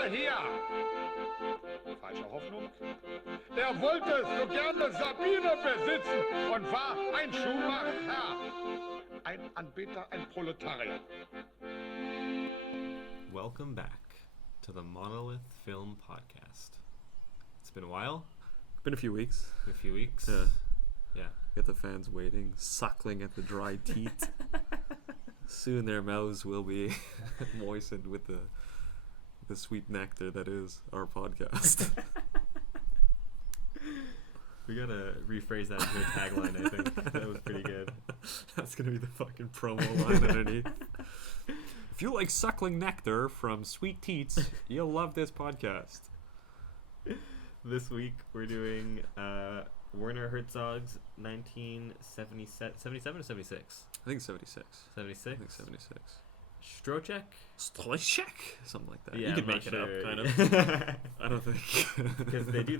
er hier? Falsche Hoffnung. Er wollte so gerne Sabine besitzen und war ein Schuhmacher. Ein Anbeter, ein Proletarier. Welcome back to the Monolith Film Podcast. It's been a while. Been a few weeks. A few weeks. Yeah. Get the fans waiting, suckling at the dry teat. Soon their mouths will be moistened with the sweet nectar that is our podcast. We gotta rephrase that into a tagline, I think. That was pretty good. That's gonna be the fucking promo line underneath. If you like suckling nectar from sweet teats, you'll love this podcast. This week we're doing Werner Herzog's 1977 or 76? I think 76. 76? I think 76. Stroszek? Something like that. Yeah, you could I'm make it not up, sure. kind of. I don't think. Because they do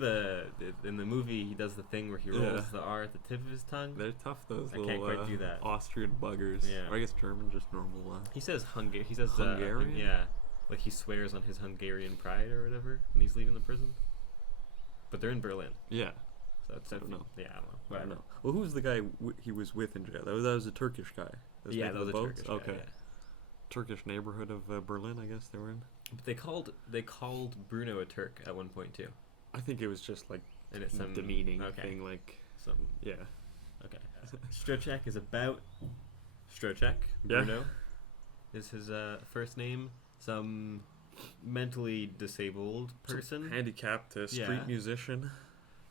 in the movie, he does the thing where he rolls the R at the tip of his tongue. They're tough, those I little can't quite do that. Austrian buggers. Yeah. Or I guess German, just normal. He says He says Hungarian? yeah. Like he swears on his Hungarian pride or whatever when he's leaving the prison. But they're in Berlin. Yeah. So it's I don't know. Yeah, I don't know. I don't know. Well, who was the guy he was with in jail? That was a Turkish guy. That was a Turkish guy. Okay. Yeah. Turkish neighborhood of Berlin, I guess they were in. But they called Bruno a Turk at one point too. I think it was just like And it's some demeaning thing, like yeah. Okay. Stroszek is about Stroszek. Yeah. Bruno is his first name. Some mentally disabled person, Some handicapped street musician,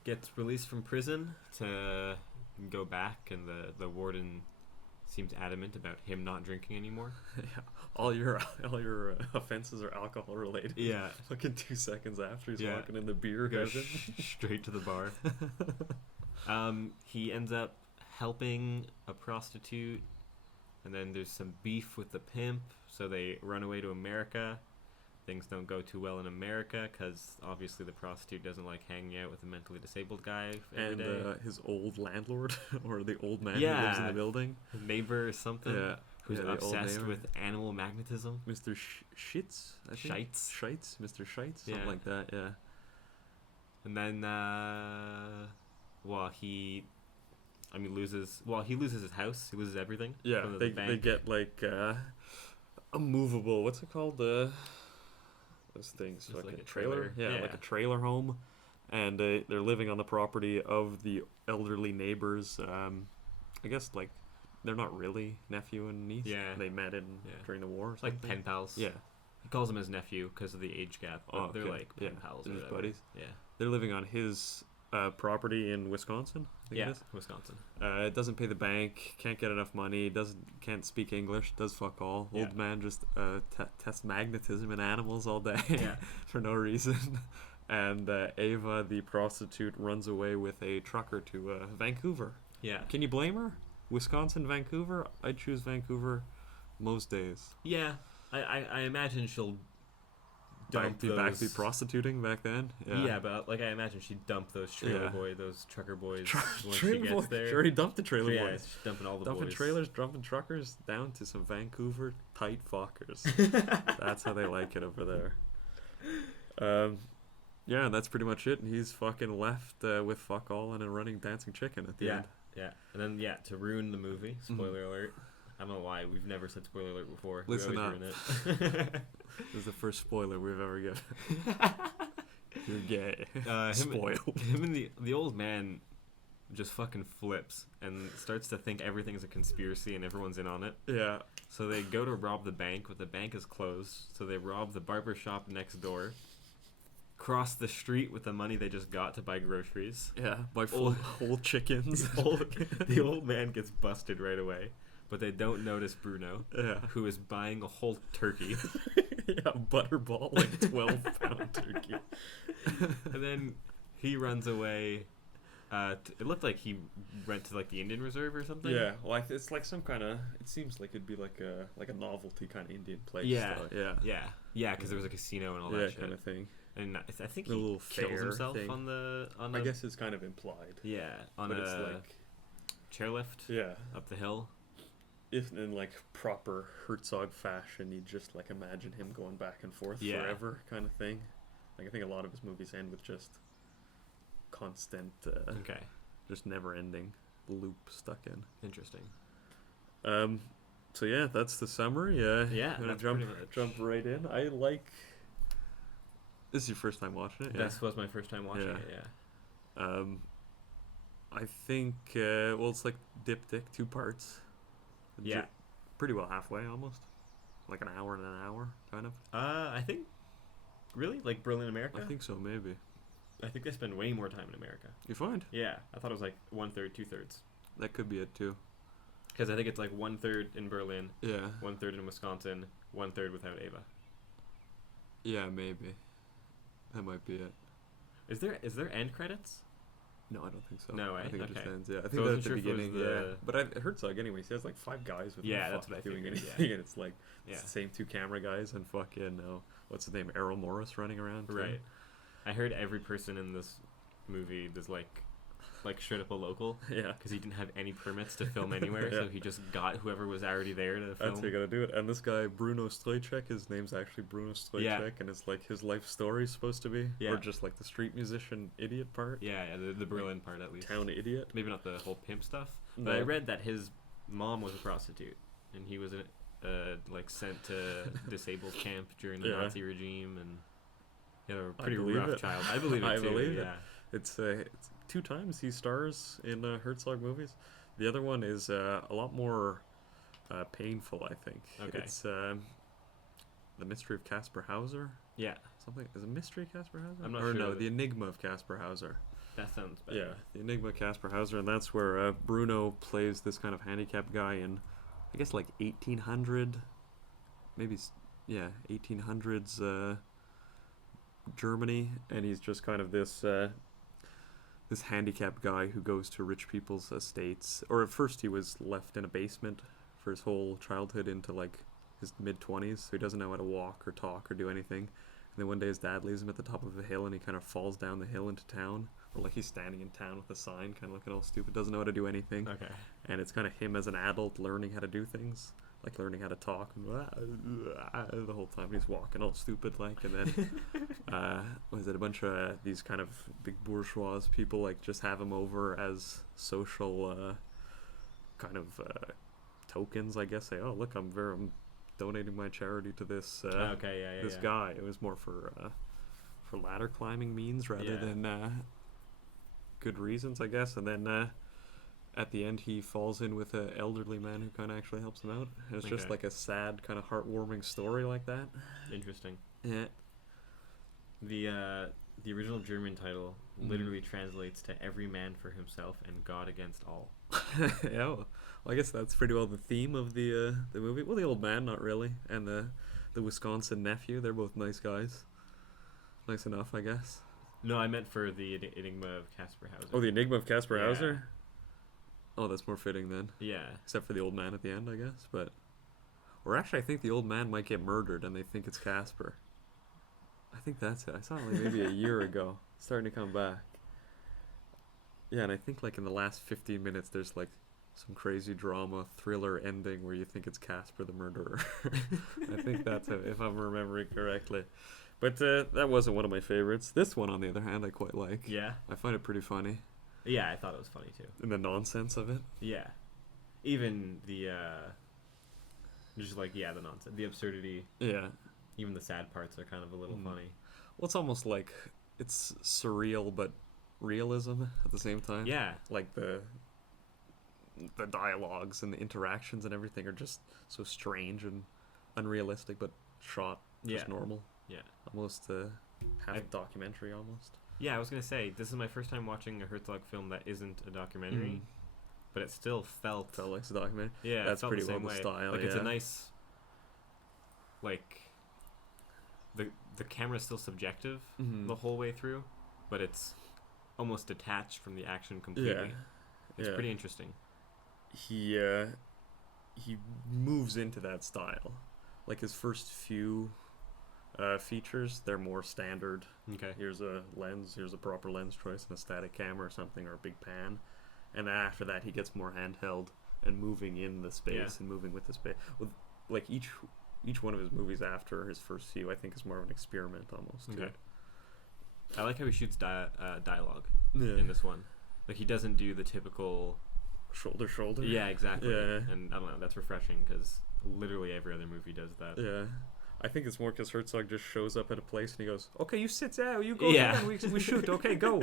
gets released from prison to go back, and the warden seems adamant about him not drinking anymore. Yeah, all your offenses are alcohol related. Yeah. Fucking 2 seconds after he's walking in the beer Goes garden. straight to the bar. He ends up helping a prostitute, and then there's some beef with the pimp, so they run away to America. Things don't go too well in America because obviously the prostitute doesn't like hanging out with a mentally disabled guy every day. And his old landlord, or the old man who lives in the building. His neighbor or something. Who's obsessed with animal magnetism. Mr. Schitz, I think. Scheitz, Mr. Scheitz, something like that, yeah. And then, he loses his house. He loses everything. Yeah, they get like a movable, what's it called? Those things, like a trailer. trailer. Yeah, like a trailer home, and they're living on the property of the elderly neighbors. I guess like they're not really nephew and niece. Yeah, they met during the war. Or something. Like pen pals. Yeah, he calls him his nephew because of the age gap. But they're like pen pals. They're just buddies. Yeah, they're living on his property in Wisconsin. I think it is. Wisconsin. It doesn't pay the bank, can't get enough money, can't speak English, does fuck all. Old man just tests magnetism in animals all day for no reason. And Ava, the prostitute, runs away with a trucker to Vancouver. Yeah. Can you blame her? Wisconsin, Vancouver? I'd choose Vancouver most days. Yeah. I imagine she'll back to prostituting back then. Yeah, but like I imagine she'd dump those those trucker boys when she gets there. She already dumped the trailer boys. Yeah, she's dumping all the dumping boys. trailers, dumping truckers down to some Vancouver tight fuckers. That's how they like it over there. Yeah, and that's pretty much it. And he's fucking left with fuck all and a running dancing chicken at the end. Yeah, and then to ruin the movie. Spoiler alert. I don't know why we've never said spoiler alert before. Listen up. This is the first spoiler we've ever given. You're gay. Spoiled. Him and the old man just fucking flips and starts to think everything's a conspiracy and everyone's in on it. Yeah. So they go to rob the bank, but the bank is closed. So they rob the barber shop next door. Cross the street with the money they just got to buy groceries. Yeah, buy whole chickens. The old man gets busted right away. But they don't notice Bruno, who is buying a whole turkey. Butterball, like 12-pound turkey. And then he runs away. It looked like he went to like the Indian Reserve or something. Yeah, well, it's like some kind of. It seems like it'd be like a novelty kind of Indian place. Yeah, because there was a casino and all that shit. Kind of thing. And I think he kills himself thing. on the. I guess it's kind of implied. Yeah, on a chairlift. Yeah, up the hill. if in like proper Herzog fashion, you just like imagine him going back and forth forever, kind of thing. Like I think a lot of his movies end with just constant, just never-ending loop stuck in. Interesting. So yeah, that's the summary. Yeah, that's jump right in. I like. This is your first time watching it. This was my first time watching it. Yeah. I think it's like Diptych, 2 parts. Yeah. Pretty well halfway almost. Like an hour and an hour, kind of. I think. Really? Like Berlin, America? I think so, maybe. I think they spend way more time in America. You find? Yeah, I thought it was like 1/3, 2/3. That could be it too. Because I think it's like 1/3 in Berlin. Yeah. 1/3 in Wisconsin. 1/3 without Ava. Yeah, maybe. That might be it. Is there end credits? No, I don't think so. No, I think it just ends. Yeah, I think so that's the beginning. The... But I Herzog, anyways, he has like 5 guys with him. Yeah, that's what I doing figured, anything, and it's like it's the same 2 camera guys and fucking what's his name, Errol Morris running around. Too. Right. I heard every person in this movie was like straight up a local. Yeah. Because he didn't have any permits to film anywhere, so he just got whoever was already there to film. That's how you gotta do it. And this guy, Bruno Stroszek, his name's actually Bruno Stroszek, and it's like his life story is supposed to be. Yeah. Or just like the street musician idiot part. Yeah, the Berlin part at least. Town idiot. Maybe not the whole pimp stuff. No. But I read that his mom was a prostitute, and he was like sent to disabled camp during the Nazi regime, and he had a pretty rough child. I believe it too. I believe it. Yeah. It's 2 times he stars in Herzog movies. The other one is a lot more painful, I think. Okay. It's The Mystery of Caspar Hauser. Yeah. Something is it Mystery of Caspar Hauser? I'm not or sure. No, The Enigma of Caspar Hauser. That sounds better. Yeah, The Enigma of Caspar Hauser, and that's where Bruno plays this kind of handicapped guy in, I guess, like 1800, maybe, 1800s Germany, and he's just kind of this this handicapped guy who goes to rich people's estates. Or at first he was left in a basement for his whole childhood into like his mid-20s, so he doesn't know how to walk or talk or do anything. And then one day his dad leaves him at the top of a hill, and he kind of falls down the hill into town. Or like he's standing in town with a sign, kind of looking all stupid, doesn't know how to do anything. Okay. And it's kind of him as an adult learning how to do things, like learning how to talk, and the whole time he's walking all stupid like. And then was it a bunch of these kind of big bourgeois people like just have him over as social kind of tokens, I guess. Say, oh look, I'm donating my charity to this this guy. It was more for ladder climbing means rather than good reasons, I guess. And then at the end he falls in with an elderly man who kind of actually helps him out. And it's just like a sad kind of heartwarming story like that. Interesting. Yeah. The original German title literally translates to "Every man for himself and God against all." Yeah, well, I guess that's pretty well the theme of the movie. Well, the old man, not really, and the Wisconsin nephew, they're both nice guys. Nice enough, I guess. No, I meant for the Enigma of Caspar Hauser. Oh, the Enigma of Caspar Hauser? Oh, that's more fitting then. Yeah. Except for the old man at the end, I guess. But, or actually, I think the old man might get murdered and they think it's Caspar. I think that's it. I saw it like maybe a year ago. It's starting to come back. Yeah, and I think like in the last 15 minutes there's like some crazy drama thriller ending where you think it's Caspar the murderer. I think that's it, if I'm remembering correctly. But that wasn't one of my favorites. This one, on the other hand, I quite like. Yeah? I find it pretty funny. Yeah, I thought it was funny too. And the nonsense of it. Yeah. Even the, just like, the nonsense. The absurdity. Yeah. Even the sad parts are kind of a little funny. Well, it's almost like it's surreal, but realism at the same time. Yeah. Like the dialogues and the interactions and everything are just so strange and unrealistic, but shot just normal. Yeah. Almost half documentary almost. Yeah, I was going to say, this is my first time watching a Herzog film that isn't a documentary, but it still felt like a documentary. Yeah, that's pretty well the style. Like, it's a nice, like, the camera's still subjective the whole way through, but it's almost detached from the action completely. Yeah. It's pretty interesting. He moves into that style. Like, his first few features, they're more standard. Okay. Here's a lens, here's a proper lens choice and a static camera or something, or a big pan. And then after that he gets more handheld and moving in the space Yeah. and moving with the space. With like each one of his movies after his first few, I think, is more of an experiment almost. Okay. I like how he shoots dialogue Yeah. in this one. Like, he doesn't do the typical... Shoulder. Yeah, exactly. Yeah. And I don't know, that's refreshing, because literally every other movie does that. Yeah. I think it's more because Herzog just shows up at a place and he goes, "Okay, you sit there, you go Yeah. there, and we shoot. Okay, go."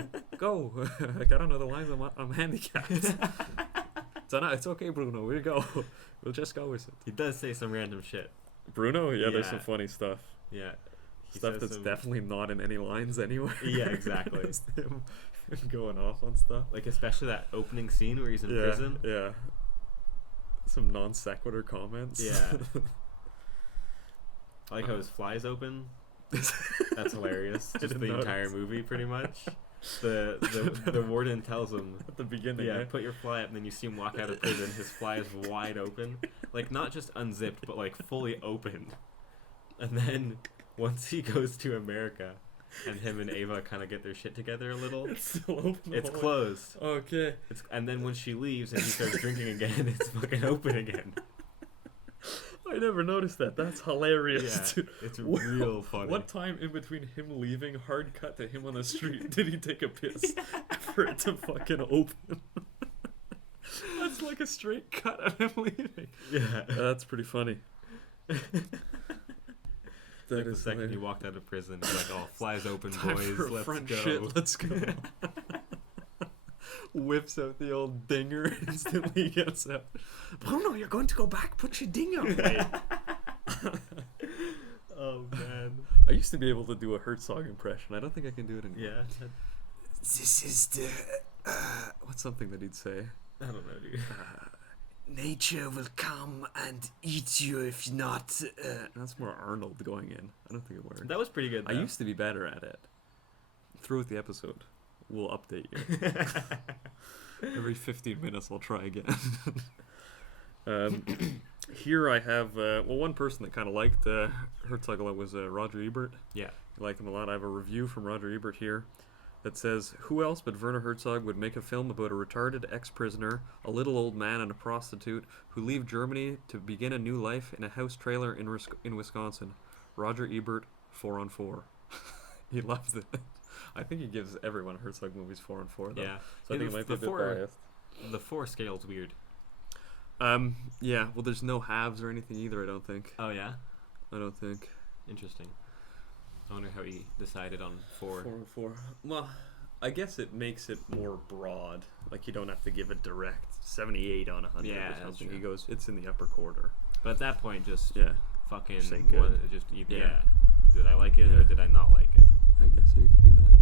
Like, I don't know the lines. I'm handicapped. So no, it's okay, Bruno. We'll go. We'll just go with it. He does say some random shit. Bruno, yeah, there's Yeah. some funny stuff. Yeah. He Stuff says that's some- definitely not in any lines anywhere. Yeah, exactly. Just him going off on stuff. Like, especially that opening scene where he's in Yeah, prison. yeah. Some non sequitur comments. Yeah. I like how his fly's open. That's hilarious. I Just the didn't entire notice. movie, pretty much. The warden tells him, At the beginning. yeah, eh? put your fly up, and then you see him walk out of prison. His fly is wide open. Like, not just unzipped, but, like, fully open. And then, once he goes to America, and him and Ava kind of get their shit together a little, It's still open. it's the whole way. closed. Okay. And then when she leaves and he starts drinking again, it's fucking open again. I never noticed that. That's hilarious. Yeah, Dude. it's What- real funny. What time in between him leaving, hard cut to him on the street, did he take a piss for it to fucking open? That's like a straight cut of him leaving. Yeah. That's pretty funny. Like That the is second he hilarious. walked out of prison, he's like, "Oh, flies open, Time boys. for a Let's front go." shit. Let's go. Whips out the old dinger instantly gets out. Bruno, you're going to go back. Put your dinger away. Oh man. I used to be able to do a Herzog impression. I don't think I can do it anymore. Yeah. This is the. What's something that he'd say? I don't know, dude. Nature will come and eat you if not. That's more Arnold going in. I don't think it worked. That was pretty good. I though. used to be better at it. Throughout the episode, we'll update you. Every 15 minutes, I'll try again. Here I have, one person that kind of liked Herzog a lot was Roger Ebert. Yeah. I like him a lot. I have a review from Roger Ebert here that says, "Who else but Werner Herzog would make a film about a retarded ex-prisoner, a little old man, and a prostitute who leave Germany to begin a new life in a house trailer in Wisconsin? Roger Ebert, 4 on 4. He loves it. I think he gives everyone Herzog movies 4 on 4, though. Yeah. So I think it might be a bit biased. The 4 scale's weird. Yeah, well, there's no halves or anything either, I don't think. Oh yeah. I don't think. Interesting. I wonder how he decided on 4. 4 and 4. Well, I guess it makes it more broad. Like, you don't have to give a direct 78 on 100 Yeah, or that's something. true. He goes, it's in the upper quarter. But at that point, just Yeah, fucking Say good. just either, Yeah. Did I like it Yeah. or did I not like it? I guess you could do that.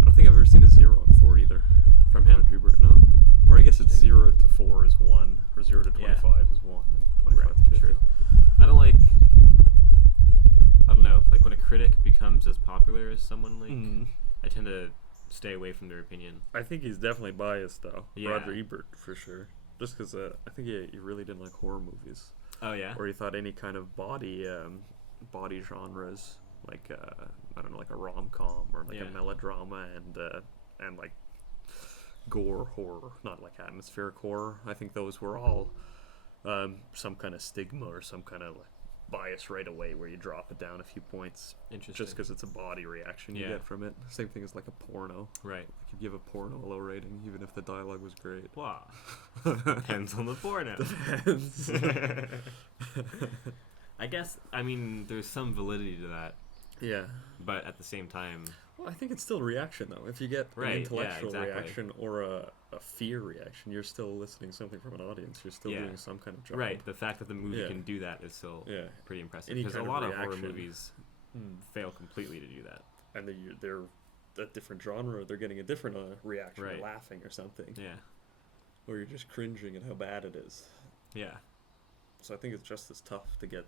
I don't think I've ever seen a 0 on 4 either. From him? Roger Ebert, no. Or I guess it's 0 to 4 is 1, or 0 to 25 is 1, and 25 Right, to 50. true. I don't know, like when a critic becomes as popular as someone, like, I tend to stay away from their opinion. I think he's definitely biased, though. Yeah. Roger Ebert, for sure. Just because I think he really didn't like horror movies. Oh yeah? Or he thought any kind of body genres, like, I don't know, like a rom-com or like Yeah. a melodrama and like gore horror, not like atmospheric horror. I think those were all some kind of stigma or some kind of like bias right away where you drop it down a few points Interesting. just because it's a body reaction you Yeah. get from it. Same thing as like a porno. Right. Like you give a porno a low rating even if the dialogue was great. Wow. Depends on the porno. Depends. I guess, I mean, there's some validity to that, Yeah. but at the same time, Well, I think it's still reaction, though. If you get Right, an yeah, intellectual exactly. reaction or a fear reaction, you're still listening to something from an audience. You're still Yeah. doing some kind of job. right, the fact that the movie Yeah. can do that is still Yeah. pretty impressive. Any Because a kind of lot of horror reaction. movies fail completely to do that. And they're a different genre. They're getting a different reaction. Right. They're laughing or something. Yeah. Or you're just cringing at how bad it is. Yeah. So I think it's just as tough to get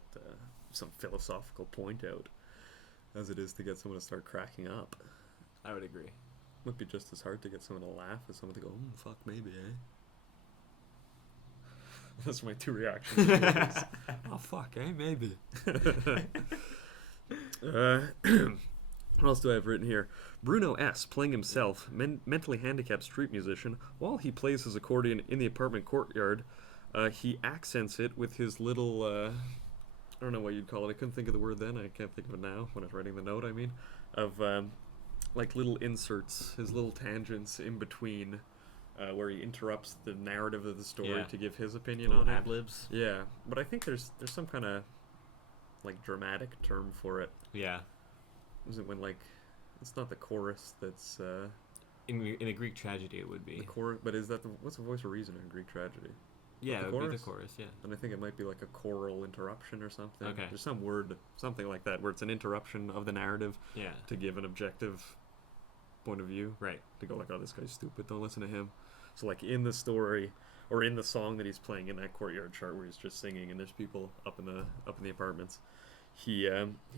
some philosophical point out as it is to get someone to start cracking up. I would agree. Might be just as hard to get someone to laugh as someone to go, fuck, maybe, eh? Those are my two reactions. Oh, fuck, eh? Maybe. What else do I have written here? Bruno S. playing himself, mentally handicapped street musician, while he plays his accordion in the apartment courtyard He accents it with his little, I don't know what you'd call it. I couldn't think of the word then. I can't think of it now when I was writing the note, I mean. Of, like little inserts, his little tangents in between, where he interrupts the narrative of the story to give his opinion on it. Ad-libs. Yeah, but I think there's some kind of, like, dramatic term for it. Yeah. Is it when, like, it's not the chorus that's, In a Greek tragedy, it would be. the chorus, but is that what's the voice of reason in Greek tragedy? Yeah, the it would be chorus? the chorus, yeah. And I think it might be like a choral interruption or something. Okay. There's some word, something like that, where it's an interruption of the narrative Yeah. to give an objective point of view. Right. To go like, oh, this guy's stupid, don't listen to him. So like in the story, or in the song that he's playing in that courtyard chart where he's just singing and there's people up in the apartments, he's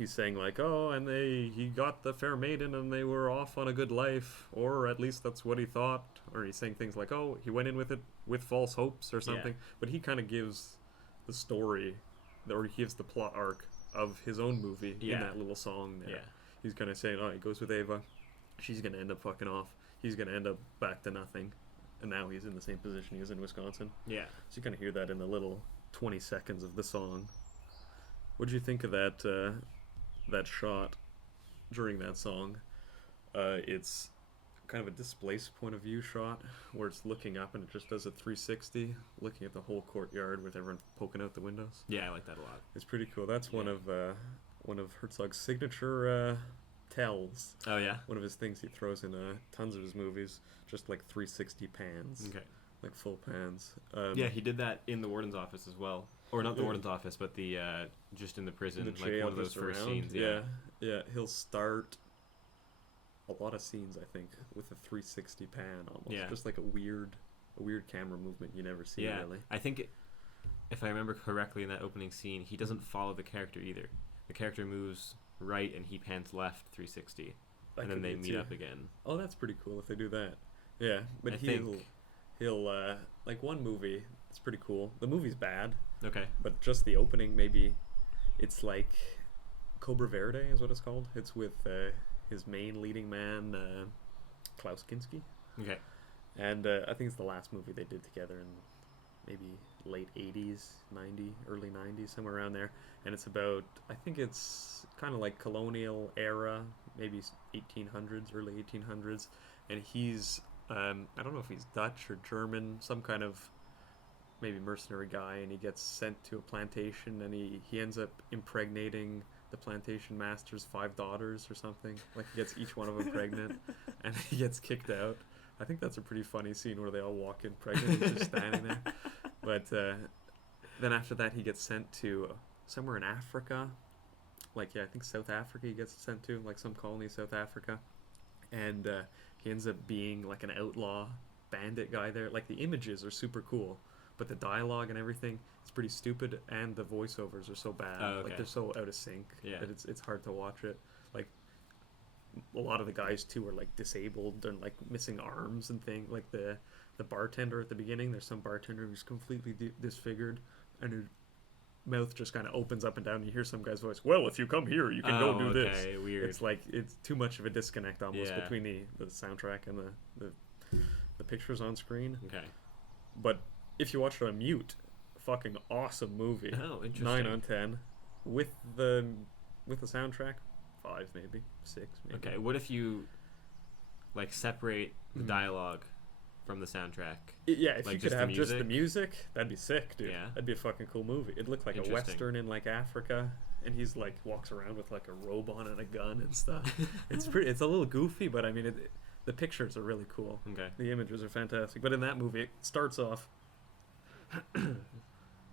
saying like, oh, and he got the fair maiden and they were off on a good life, or at least that's what he thought. Or he's saying things like, oh, he went in with it with false hopes or something. Yeah. But he kind of gives the story, or he gives the plot arc of his own movie in that little song there. Yeah. He's kind of saying, oh, he goes with Ava, she's going to end up fucking off, he's going to end up back to nothing, and now he's in the same position he was in Wisconsin. Yeah. So you kind of hear that in the little 20 seconds of the song. What did you think of that that shot during that song? It's kind of a displaced point of view shot where it's looking up and it just does a 360, looking at the whole courtyard with everyone poking out the windows. Yeah, I like that a lot. It's pretty cool. That's one of Herzog's signature tells. Oh yeah. One of his things he throws in tons of his movies, just like 360 pans. Okay. Like full pans. Yeah, he did that in the warden's office as well, or not the warden's office, but the just in the prison, the like jail, one of those just first around. scenes. Yeah. He'll start a lot of scenes, I think, with a 360 pan almost. Yeah. Just like a weird camera movement you never see really. I think if I remember correctly in that opening scene, he doesn't follow the character either. The character moves right and he pans left 360, and then they meet up again. Oh, that's pretty cool if they do that. Yeah, but he'll like one movie, it's pretty cool. The movie's bad. Okay. But just the opening, maybe it's like Cobra Verde is what it's called. It's with his main leading man, Klaus Kinski. Okay. And I think it's the last movie they did together in maybe late 80s, 90, early 90s, somewhere around there. And it's about, I think it's kind of like colonial era, maybe 1800s, early 1800s. And he's, I don't know if he's Dutch or German, some kind of maybe mercenary guy, and he gets sent to a plantation, and he ends up impregnating the plantation master's 5 daughters or something. Like, he gets each one of them pregnant, and he gets kicked out. I think that's a pretty funny scene where they all walk in pregnant, he's just standing there. But then after that, he gets sent to somewhere in Africa. Like, yeah, I think South Africa he gets sent to, like some colony of South Africa. And he ends up being like an outlaw bandit guy there. Like, the images are super cool, but the dialogue and everything is pretty stupid, and the voiceovers are so bad. Oh, okay. Like, they're so out of sync that it's hard to watch it. Like, a lot of the guys too are like disabled and like missing arms and things. Like the bartender at the beginning, there's some bartender who's completely disfigured, and his mouth just kind of opens up and down. And you hear some guy's voice, "Well, if you come here, you can go do this." Weird. It's like, it's too much of a disconnect almost between the soundtrack and the pictures on screen. Okay. But if you watch it on mute, fucking awesome movie. Oh, interesting. 9 on 10 with the soundtrack. 5 maybe, 6 maybe. Okay, what if you like separate the dialogue from the soundtrack? Yeah, if like you could have just the music, that'd be sick, dude. Yeah. That'd be a fucking cool movie. It'd look like a western in like Africa, and he's like walks around with like a robe on and a gun and stuff. It's a little goofy, but I mean the pictures are really cool. Okay. The images are fantastic. But in that movie, it starts off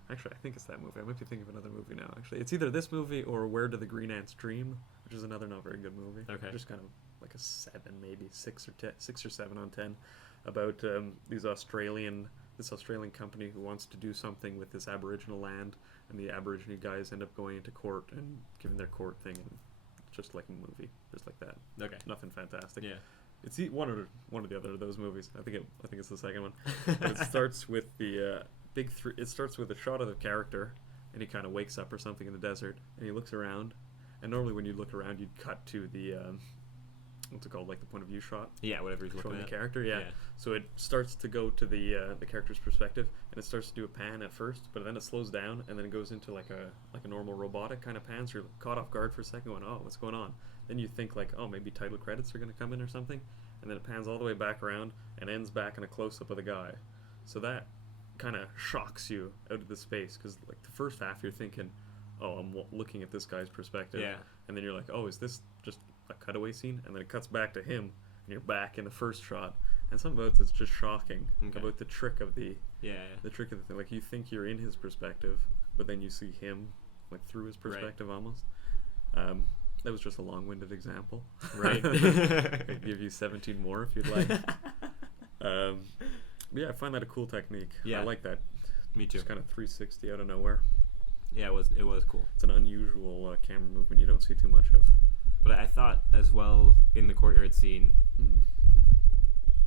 actually, I think it's that movie. I might be thinking of another movie now, actually. It's either this movie or Where Do the Green Ants Dream, which is another not very good movie. Okay. Just kind of like a 7, maybe 6 or 7 on 10, about this Australian company who wants to do something with this Aboriginal land, and the Aborigine guys end up going into court and giving their court thing, and just like a movie, just like that. Okay. Nothing fantastic. Yeah. It's one or the other of those movies. I think it's the second one. It starts with the it starts with a shot of the character, and he kind of wakes up or something in the desert, and he looks around, and normally when you look around, you'd cut to the what's it called, like the point of view shot, Yeah, whatever he's looking showing the at. character. Yeah. So it starts to go to the character's perspective, and it starts to do a pan at first, but then it slows down, and then it goes into like a normal robotic kind of pan. So you're caught off guard for a second, going, "Oh, what's going on?" Then you think like, "Oh, maybe title credits are going to come in or something," and then it pans all the way back around and ends back in a close up of the guy. So that kind of shocks you out of the space, because like the first half you're thinking, "Oh, I'm looking at this guy's perspective," Yeah. and then you're like, "Oh, is this just a cutaway scene?" And then it cuts back to him, and you're back in the first shot. And some about it's just shocking about the trick of the trick of the thing. Like you think you're in his perspective, but then you see him like through his perspective almost. That was just a long-winded example. Right. I could give you 17 more if you'd like. Yeah, I find that a cool technique. Yeah. I like that. Me too. Just kind of 360 out of nowhere. Yeah, it was cool. It's an unusual camera movement you don't see too much of. But I thought as well in the courtyard scene,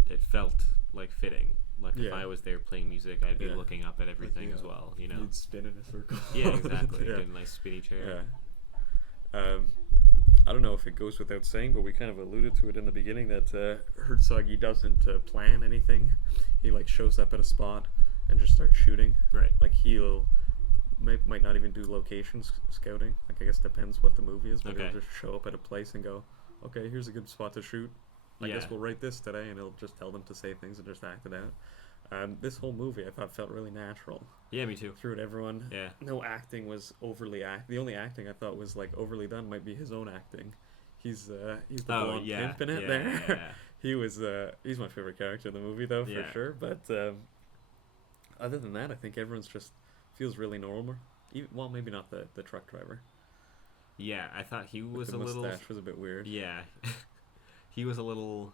it felt like fitting. Like if I was there playing music, I'd be looking up at everything as well. You know. You'd spin in a circle. Yeah, exactly. Get a nice spinny chair. Yeah. I don't know if it goes without saying, but we kind of alluded to it in the beginning that Herzog, he doesn't plan anything. He like shows up at a spot and just starts shooting. Right. Like he'll might not even do location scouting. Like I guess depends what the movie is, but he'll just show up at a place and go, "Okay, here's a good spot to shoot. I guess we'll write this today," and he'll just tell them to say things and just act it out. This whole movie I thought felt really natural. Yeah, me too. Through it, everyone. Yeah. No acting was overly The only acting I thought was like overly done might be his own acting. He's the blonde pimp in it there. Yeah. He was he's my favorite character in the movie though, for sure. But other than that, I think everyone's just feels really normal. Well, maybe not the truck driver. Yeah, I thought he was the a little. mustache was a bit weird. Yeah, he was a little.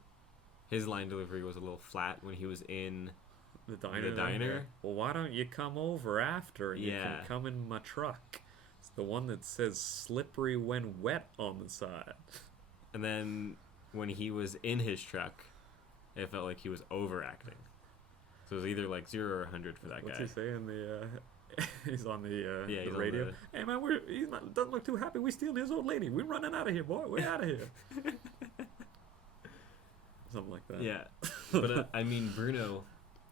His line delivery was a little flat when he was in the diner. Yeah. Well, why don't you come over after? And you Yeah. can come in my truck. It's the one that says "slippery when wet" on the side. And then when he was in his truck, it felt like he was overacting. So it was either like 0 or 100 for that What's guy. he saying? He's on the he's on radio. the- Hey man, doesn't look too happy. We stealing his old lady. We're running out of here, boy. We're out of here. Something like that. Yeah, but I mean Bruno,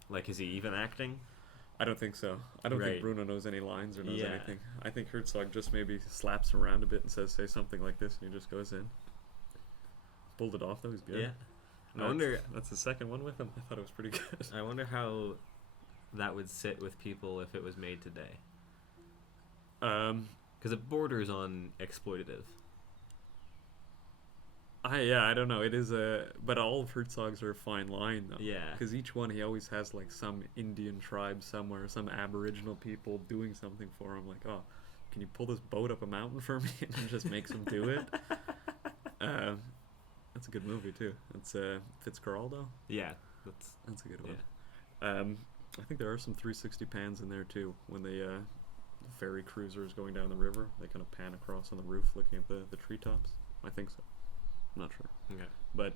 like, is he even acting? I don't think so. I don't think Bruno knows any lines or knows anything. I think Herzog just maybe slaps him around a bit and says, "Say something like this," and he just goes in. Pulled it off. That was good. Yeah. I wonder. That's the second one with him. I thought it was pretty good. I wonder how that would sit with people if it was made today. Because it borders on exploitative. I don't know. It is but all of Herzog's are a fine line though. Yeah. Because each one he always has like some Indian tribe somewhere, some Aboriginal people doing something for him. Like, "Oh, can you pull this boat up a mountain for me?" And just makes him do it. That's a good movie too. It's Fitzcarraldo. Yeah, that's a good one. Yeah. I think there are some 360 pans in there too. When the ferry cruiser is going down the river, they kind of pan across on the roof, looking at the treetops. I think so. I'm not sure. Okay. But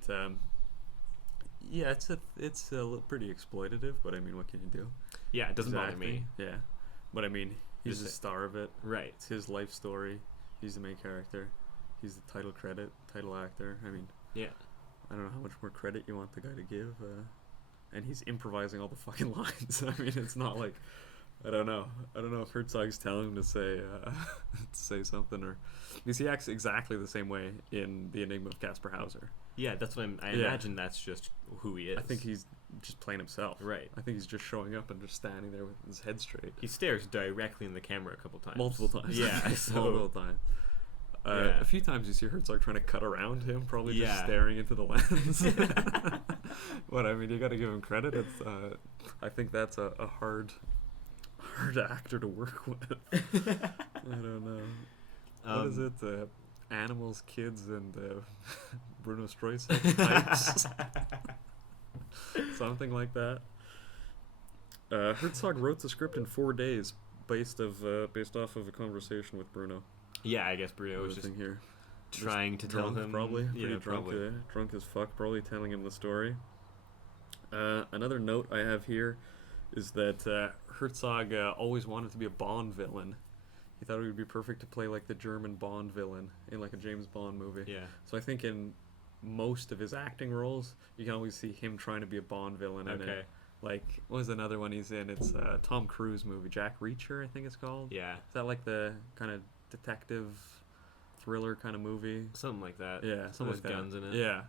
yeah, it's pretty exploitative. But I mean, what can you do? Yeah, it doesn't bother me. Yeah, but I mean, he's the star of it. Right. It's his life story. He's the main character. He's the title actor. I mean, yeah. I don't know how much more credit you want the guy to give. And he's improvising all the fucking lines. I mean, it's not like I don't know if Herzog's telling him to say something, or because he acts exactly the same way in The Enigma of Caspar Hauser. Yeah, that's what I imagine. That's just who he is. I think he's just playing himself. Right. I think he's just showing up and just standing there with his head straight. He stares directly in the camera a couple times. Multiple times. Yeah. So, multiple times. A few times you see Herzog trying to cut around him, probably just staring into the lens. But I mean, you got to give him credit. It's I think that's a hard actor to work with. I don't know. What is it? Animals, kids, and Bruno Stroszek types. Something like that. Herzog wrote the script in 4 days, based off of a conversation with Bruno. Yeah, I guess Bruno was just here, trying to tell him. Probably, yeah, probably drunk as fuck. Probably telling him the story. Another note I have here is that Herzog always wanted to be a Bond villain. He thought it would be perfect to play like the German Bond villain in like a James Bond movie. Yeah. So I think in most of his acting roles, you can always see him trying to be a Bond villain in Okay. it. Like, what was another one he's in? It's a Tom Cruise movie, Jack Reacher, I think it's called. Yeah. Is that like the kind of detective thriller kind of movie? Something like that. Yeah, something With like that. guns in it. Yeah,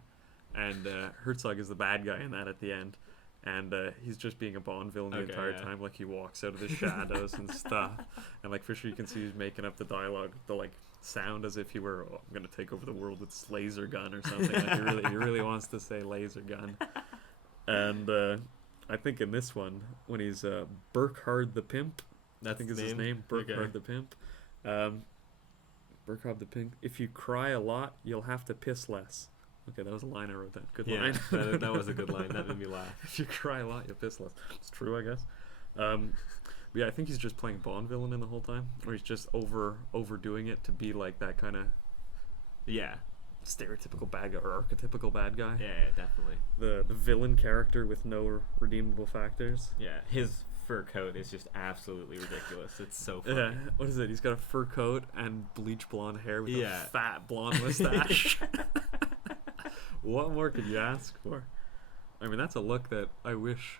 and Herzog is the bad guy in that at the end, and he's just being a Bond villain the entire time. Like, he walks out of the shadows and stuff, and like Fisher, you can see he's making up the dialogue, the like sound as if he were, I'm gonna take over the world with this laser gun or something. Like, he really wants to say laser gun, and I think in this one when he's Burkhard the Pimp, I think is his name, Burkhard the Pimp. Burkhard the Pimp. If you cry a lot, you'll have to piss less. Okay, that was a line I wrote down. Good line. that was a good line. That made me laugh. If you cry a lot, you'll piss less. It's true, I guess. But yeah, I think he's just playing Bond villain in the whole time, or he's just overdoing it to be like that kind of stereotypical bad guy or archetypical bad guy. Yeah, definitely. The villain character with no redeemable factors. Yeah, his fur coat is just absolutely ridiculous. It's so funny. Yeah, what is it? He's got a fur coat and bleach blonde hair with a fat blonde mustache. What more could you ask for? I mean, that's a look that I wish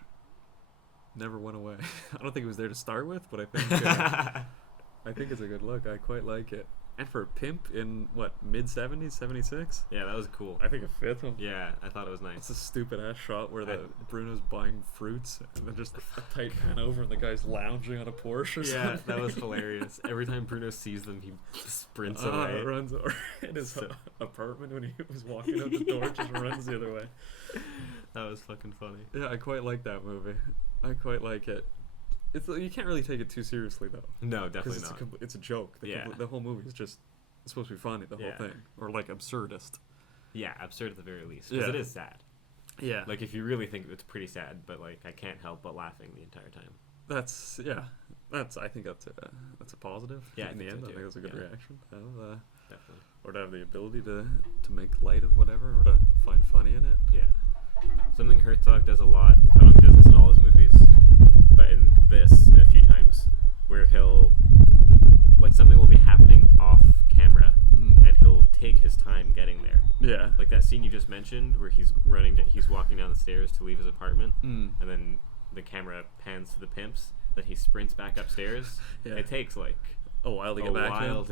never went away. I don't think it was there to start with, but I think it's a good look. I quite like it. And for a pimp in, what, mid-70s, 76? Yeah, that was cool. I think it fits him. Yeah, I thought it was nice. It's a stupid-ass shot where Bruno's buying fruits, and then just a tight pan over, and the guy's lounging on a Porsche or something. Yeah, that was hilarious. Every time Bruno sees them, he sprints away. Runs over in his apartment when he was walking out the door, just runs the other way. That was fucking funny. Yeah, I quite like that movie. I quite like it. You can't really take it too seriously, though. No, definitely not. It's a joke. The whole movie is just it's supposed to be funny, the whole thing. Or, like, absurdist. Yeah, absurd at the very least. Because it is sad. Yeah. Like, if you really think it's pretty sad, but, like, I can't help but laughing the entire time. I think that's a positive. Yeah, in the end, I think that's a good reaction. Definitely. Or to have the ability to make light of whatever, or to find funny in it. Yeah. Something Herzog does a lot, I don't know if he does this in all his movies, but in this, a few times, where he'll, like, something will be happening off camera, and he'll take his time getting there. Yeah. Like that scene you just mentioned, where he's walking down the stairs to leave his apartment, and then the camera pans to the pimps, then he sprints back upstairs. Yeah. It takes, like, a while to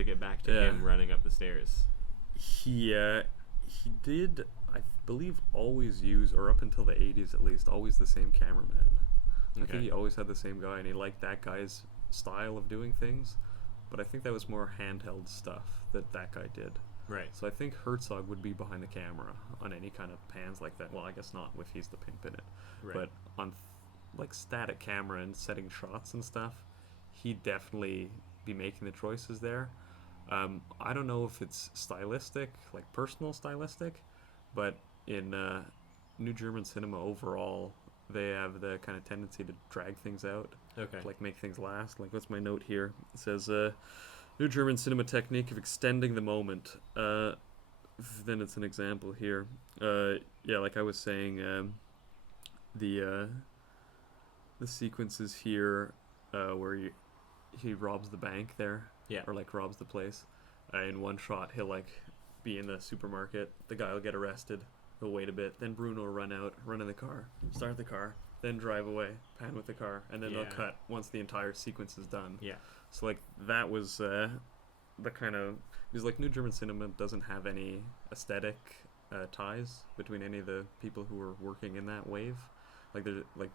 get back to him running up the stairs. He did, I believe, always use, or up until the 80s at least, always the same cameraman. I think he always had the same guy, and he liked that guy's style of doing things, but I think that was more handheld stuff that guy did. Right. So I think Herzog would be behind the camera on any kind of pans like that. Well, I guess not if he's the pimp in it. Right. But on like static camera and setting shots and stuff, he'd definitely be making the choices there. I don't know if it's stylistic, like personal stylistic, but in New German cinema overall, they have the kind of tendency to drag things out. Okay. Like make things last. Like, what's my note here? It says, New German cinema technique of extending the moment. Then it's an example here. Yeah, like I was saying, the sequences here where he robs the bank there. Yeah. Or like robs the place. In one shot, he'll like be in the supermarket. The guy will get arrested. He'll wait a bit. Then Bruno will run in the car, start the car, then drive away, pan with the car, and then they'll cut once the entire sequence is done. Yeah. So like that was the kind of, because like New German cinema doesn't have any aesthetic ties between any of the people who were working in that wave. Like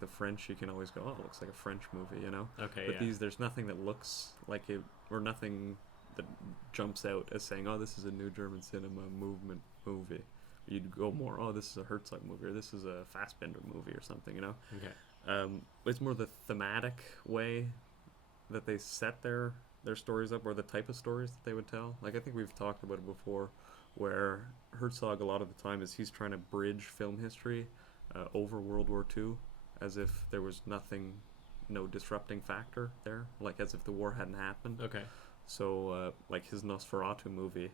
the French, you can always go, oh, it looks like a French movie, you know. Okay. But there's nothing that looks like it, or nothing that jumps out as saying, oh, this is a New German cinema movement movie. You'd go more, oh, this is a Herzog movie, or this is a Fassbinder movie, or something, you know. Okay. It's more the thematic way that they set their stories up, or the type of stories that they would tell. Like, I think we've talked about it before, where Herzog a lot of the time is he's trying to bridge film history over World War II, as if there was no disrupting factor there, like as if the war hadn't happened. Okay. So, like his Nosferatu movie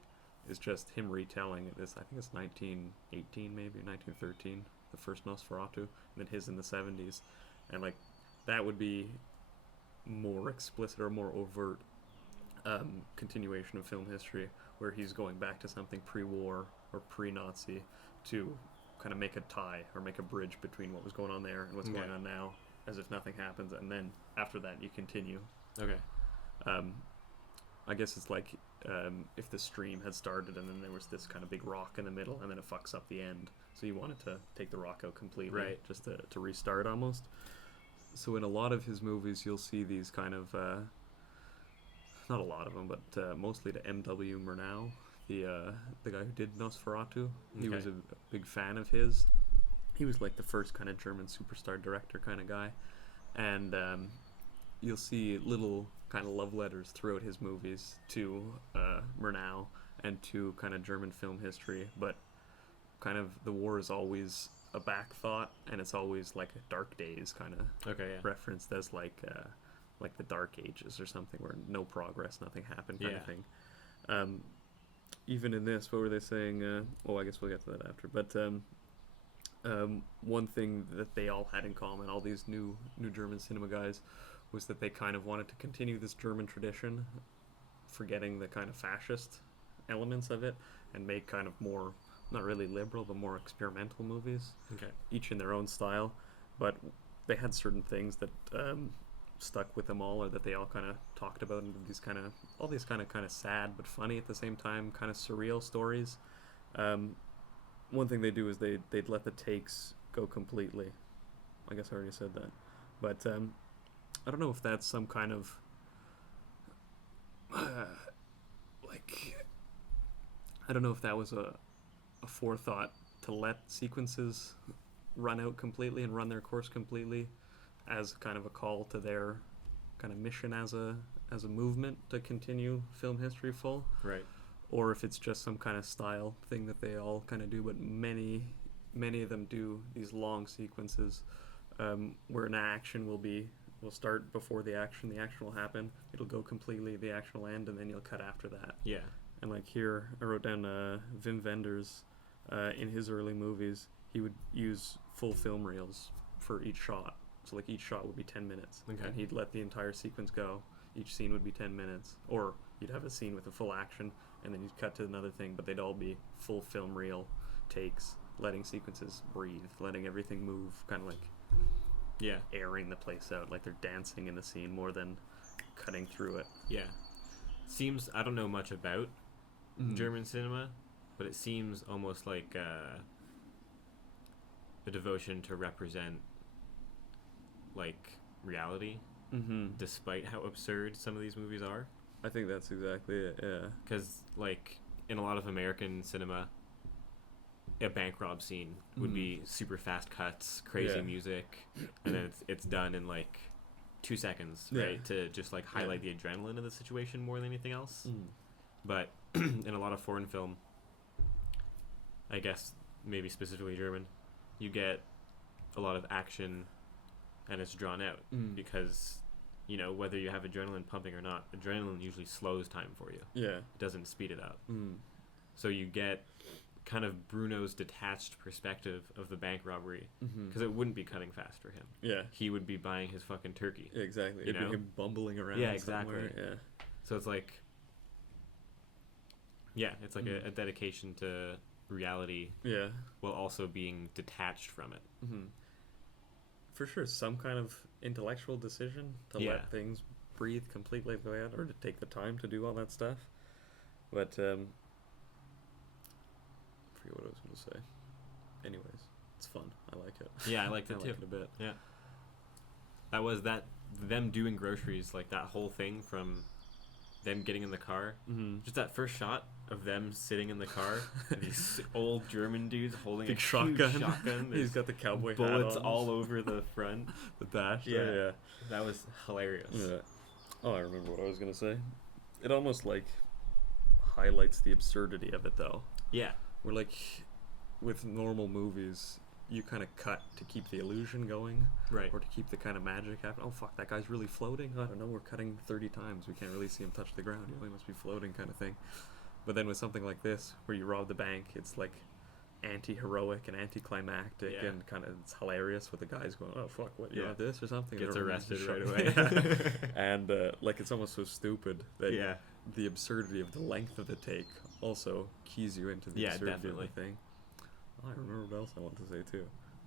is just him retelling it. I think it's 1918 maybe, 1913, the first Nosferatu, and then his in the 70s. And like, that would be more explicit or more overt continuation of film history, where he's going back to something pre-war or pre-Nazi to kind of make a tie or make a bridge between what was going on there and what's going on now, as if nothing happens, and then after that you continue. Okay. I guess it's like if the stream had started and then there was this kind of big rock in the middle and then it fucks up the end. So you wanted to take the rock out completely, Right. just to restart almost. So in a lot of his movies, you'll see these kind of, not a lot of them, but mostly to M.W. Murnau, the guy who did Nosferatu. He was a big fan of his. He was like the first kind of German superstar director kind of guy. And you'll see little kind of love letters throughout his movies to Murnau and to kind of German film history, but kind of the war is always a back thought, and it's always like a Dark Days kind of referenced as like the Dark Ages or something, where no progress, nothing happened kind of thing. Even in this, what were they saying? I guess we'll get to that after. But one thing that they all had in common, all these new German cinema guys, was that they kind of wanted to continue this German tradition, forgetting the kind of fascist elements of it, and make kind of more, not really liberal, but more experimental movies. Okay. Each in their own style, but they had certain things that stuck with them all, or that they all kind of talked about, and these kind of sad but funny at the same time, kind of surreal stories. One thing they do is they'd let the takes go completely. I guess I already said that, but I don't know if that's some kind of I don't know if that was a forethought to let sequences run out completely and run their course completely, as kind of a call to their kind of mission as a movement to continue film history full. Right. Or if it's just some kind of style thing that they all kind of do, but many of them do these long sequences where an action will start before the action will happen, it'll go completely, the action will end, and then you'll cut after that. Yeah. And like here, I wrote down Wim Wenders, in his early movies, he would use full film reels for each shot. So like each shot would be 10 minutes. Okay. And he'd let the entire sequence go. Each scene would be 10 minutes. Or you'd have a scene with a full action, and then you'd cut to another thing, but they'd all be full film reel takes, letting sequences breathe, letting everything move, kind of like airing the place out, like they're dancing in the scene more than cutting through it. Yeah. Seems, I don't know much about German cinema, but it seems almost like a devotion to represent like reality, despite how absurd some of these movies are. I think that's exactly it, yeah. Because like in a lot of American cinema, a bank rob scene would be super fast cuts, crazy music, and then it's done in like 2 seconds, right? To just like highlight the adrenaline of the situation more than anything else. But in a lot of foreign film, I guess maybe specifically German, you get a lot of action and it's drawn out because, you know, whether you have adrenaline pumping or not, adrenaline usually slows time for you. Yeah. It doesn't speed it up. So you get kind of Bruno's detached perspective of the bank robbery, because it wouldn't be cutting fast for him. Yeah. He would be buying his fucking turkey. Yeah, exactly. It'd be him bumbling around. Yeah, exactly. Somewhere. Yeah. So it's like, it's like a dedication to reality. Yeah. While also being detached from it. For sure, some kind of intellectual decision to let things breathe completely the way out, or to take the time to do all that stuff. But I forget what I was going to say. Anyways, it's fun. I like it. Yeah, I liked it too. I like it a bit. Yeah. That was them doing groceries, like that whole thing from them getting in the car. Just that first shot of them sitting in the car. These old German dudes holding big a shotgun. He's got the cowboy bullets hat on. all over the front. The dash. Yeah. That was hilarious. Yeah. Oh, I remember what I was going to say. It almost like highlights the absurdity of it, though. Yeah. Where like with normal movies, you kind of cut to keep the illusion going, right? Or to keep the kind of magic happening. Oh fuck, that guy's really floating. I don't know. We're cutting 30 times. We can't really see him touch the ground. He must be floating, kind of thing. But then with something like this, where you rob the bank, it's like anti-heroic and anticlimactic, and kind of it's hilarious with the guys going, "Oh fuck, what? You have this or something?" Gets arrested right away. And like it's almost so stupid that the absurdity of the length of the take also keys you into the absurdity of the thing. I remember what else I want to say too.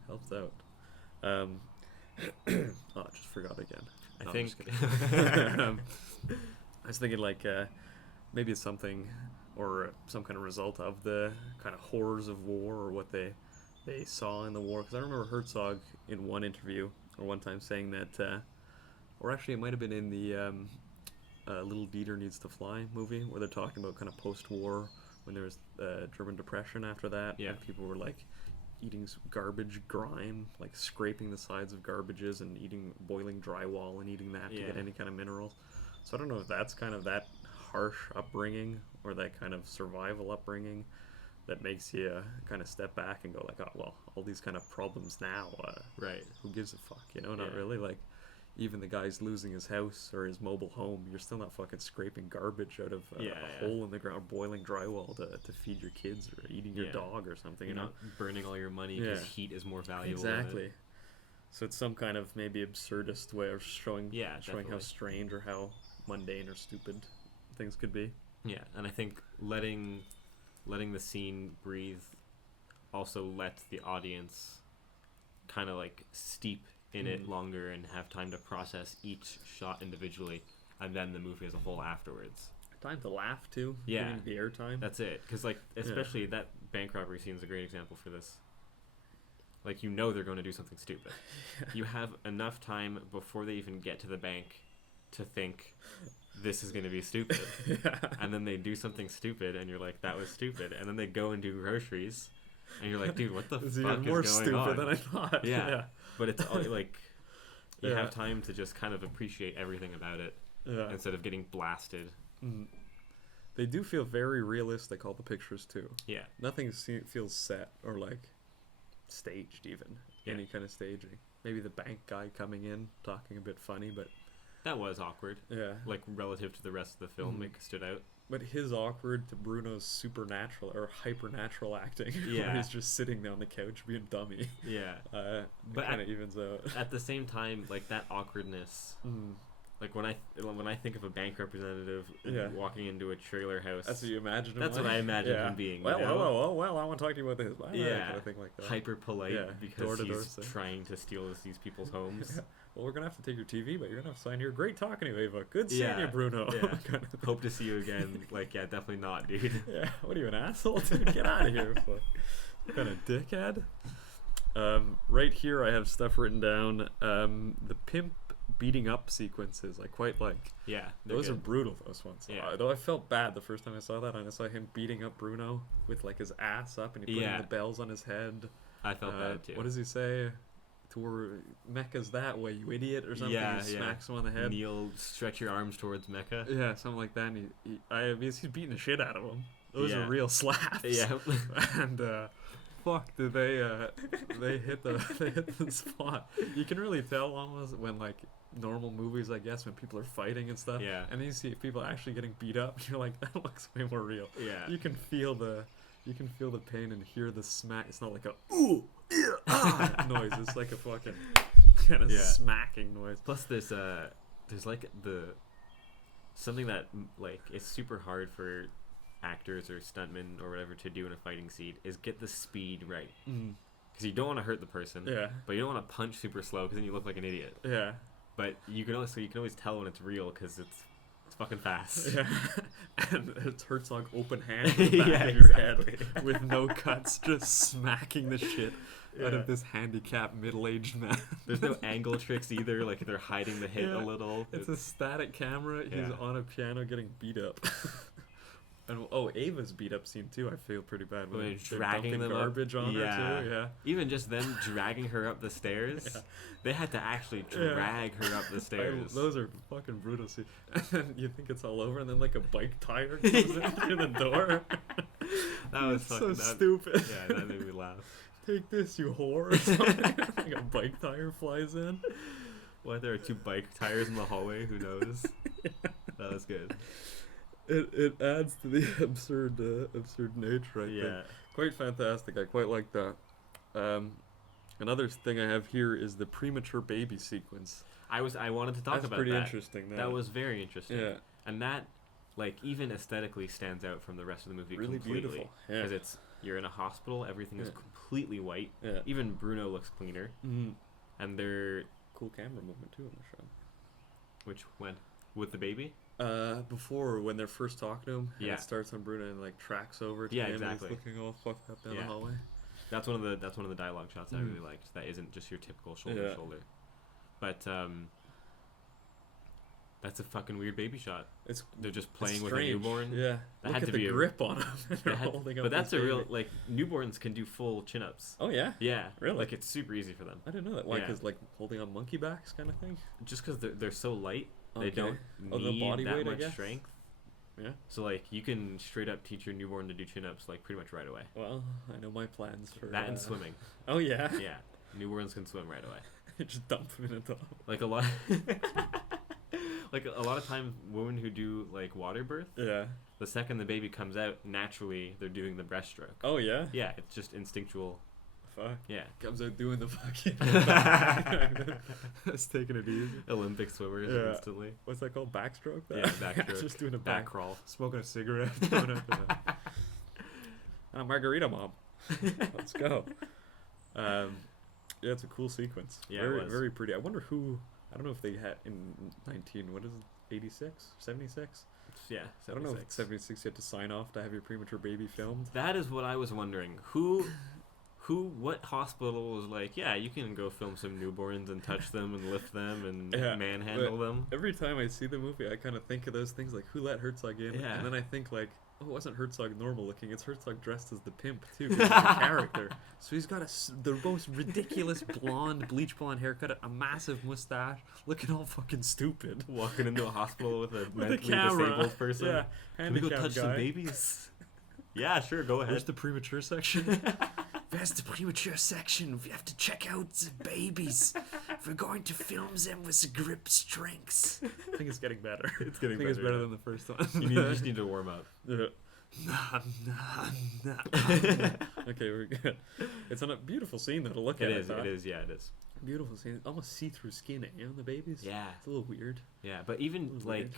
Helps out. Oh, I just forgot again. I think. I was thinking like maybe it's something or some kind of result of the kind of horrors of war or what they saw in the war. Because I remember Herzog in one interview or one time saying that, or actually it might have been in the Little Dieter Needs to Fly movie where they're talking about kind of post-war when there was German depression after that. Yeah. And people were like eating garbage grime, like scraping the sides of garbages and eating boiling drywall and eating that to get any kind of minerals. So I don't know if that's kind of that harsh upbringing or that kind of survival upbringing that makes you kind of step back and go like, oh, well, all these kind of problems now, right, who gives a fuck, you know? Not really. Like, even the guy's losing his house or his mobile home, you're still not fucking scraping garbage out of a hole in the ground, boiling drywall to feed your kids or eating your dog or something. You're not burning all your money because heat is more valuable. Exactly. So it's some kind of maybe absurdist way of showing how strange or how mundane or stupid things could be. Yeah, and I think letting the scene breathe also lets the audience kind of like steep in it longer and have time to process each shot individually and then the movie as a whole afterwards. Time to laugh too. Yeah, the airtime. That's it. Because like especially that bank robbery scene is a great example for this. Like, you know they're going to do something stupid. You have enough time before they even get to the bank to think this is going to be stupid. And then they do something stupid and you're like, that was stupid. And then they go and do groceries and you're like, dude, what the fuck is going on? More stupid than I thought. Yeah. But it's all, like, you have time to just kind of appreciate everything about it instead of getting blasted. They do feel very realistic, all the pictures too. Yeah. Nothing feels set or like staged even. Any kind of staging. Maybe the bank guy coming in talking a bit funny, but that was awkward. Yeah. Like, relative to the rest of the film, it stood out. But his awkward to Bruno's supernatural or hypernatural acting, yeah, where he's just sitting down on the couch being dummy. Yeah. But kind of evens out. At the same time, like, that awkwardness. Like, when I think of a bank representative walking into a trailer house, that's what you imagine him. That's like? what I imagine him being. Well, you know? well, I want to talk to you about this. Kind of thing like that. Hyper polite because he's thing. trying to steal these people's homes. Yeah. Well, we're gonna have to take your TV, but you're gonna have to sign here. Great talking to you, Ava. Good seeing you, Bruno. Yeah. Kind of hope to see you again. Like, yeah, definitely not, dude. Yeah. What are you, an asshole? Dude, get out of here. Kind of dickhead. Right here, I have stuff written down. The pimp beating up sequences I quite like. Yeah, those are brutal, those ones. Though I felt bad the first time I saw that, and I saw him beating up Bruno with like his ass up and he putting the bells on his head. I felt bad too. What does he say? To where Mecca's that way, you idiot, or something. He smacks him on the head. Kneel, stretch your arms towards Mecca. Yeah, something like that. And he's beating the shit out of him. Those are real slaps. Yeah. And fuck, did they hit the spot. You can really tell almost when like normal movies, I guess, when people are fighting and stuff. Yeah. And then you see people actually getting beat up, and you're like, that looks way more real. Yeah. You can feel the pain and hear the smack. It's not like a ooh, yeah, ah noise. It's like a fucking kind of smacking noise. Plus, there's like something that like it's super hard for actors or stuntmen or whatever to do in a fighting scene is get the speed right. Because you don't want to hurt the person. Yeah. But you don't want to punch super slow because then you look like an idiot. Yeah. But you can always tell when it's real because it's fucking fast. Yeah. And it's Herzog open hand in the back of your head with no cuts, just smacking the shit out of this handicapped middle-aged man. There's no angle tricks either, like they're hiding the hit a little. It's a static camera. He's on a piano getting beat up. And Ava's beat up scene too. I feel pretty bad when they're dragging them garbage up. On her too. Yeah. Even just them dragging her up the stairs. They had to actually drag her up the stairs. Those are fucking brutal scenes. And then you think it's all over, and then like a bike tire comes in through the door. That was so stupid. Yeah, that made me laugh. Take this, you whore! Or something. Like a bike tire flies in. What? There are 2 bike tires in the hallway. Who knows? That was good. It adds to the absurd nature, I think. Quite fantastic. I quite like that. Another thing I have here is the premature baby sequence. I wanted to talk about that. That's pretty interesting. That was very interesting. Yeah. And that, like, even aesthetically stands out from the rest of the movie really completely. Beautiful. Yeah. Because it's you're in a hospital. Everything is Yeah. completely white. Yeah. Even Bruno looks cleaner. Mm. And they're Cool camera movement too in the show. which when with the baby. Before when they're first talking to him, and Yeah. it starts on Bruno and like tracks over to Yeah, him, exactly. and he's looking all fucked up down the Yeah. hallway. That's one of the dialogue shots I really liked. That isn't just your typical shoulder to Yeah. shoulder. But that's a fucking weird baby shot. They're just playing with a strange. newborn. Yeah, That look had at to the be grip on him. They're They had- holding up but that's this a real baby. like newborns can do full chin ups. Oh yeah, Yeah, Really? Like it's super easy for them. I didn't know that. Why? Yeah. Because like holding on monkey backs kind of thing. Just because they're so light, they Okay. don't Oh, the need body that weight, I much guess? strength. Yeah. So like you can straight up teach your newborn to do chin ups like pretty much right away. Well, I know my plans for That and swimming. Oh yeah. Yeah, newborns can swim right away. Just dump him in a tub. Like a lot. Like a lot of times, women who do like water birth, Yeah. the second the baby comes out, naturally they're doing the breaststroke. Oh yeah. Yeah, it's just instinctual. Fuck. Yeah, Comes out doing the fucking. Just taking it easy. Olympic swimmers Yeah. instantly. What's that called? Backstroke. Yeah, backstroke. Just doing a Back back crawl. smoking a cigarette. Throwing out the- and a margarita, mom. Let's go. Yeah, it's a cool sequence. Yeah, it very, was. very pretty. I wonder who. I don't know if they had in 19. What is it? 86, 76. Yeah, I don't know if 76. 76 you had to sign off to have your premature baby filmed. That is what I was wondering. What hospital was like, yeah, you can go film some newborns and touch them and lift them and Yeah, manhandle but them. Every time I see the movie, I kind of think of those things like, who let Herzog in? Yeah. And then I think like, oh, it wasn't Herzog normal looking. It's Herzog dressed as the pimp too, 'cause he's a character. So he's got the most ridiculous blonde, bleach blonde haircut, a massive mustache, looking all fucking stupid. Walking into a hospital with a With a mentally camera. disabled person. Yeah, Can we go handicapped touch some guy. babies? Yeah, sure, go ahead. Where's the premature section? Where's the premature section? We have to check out the babies. We're going to film them with the grip strengths. I think it's getting better. It's getting I think it's better, better yeah. than the first one. You just need to warm up. Yeah. Okay, we're good. It's a beautiful scene though to look at. It is, I thought. it is, yeah, it is. Beautiful scene. Almost see-through skin, on the babies. Yeah, It's a little weird. yeah, but even It's like, weird.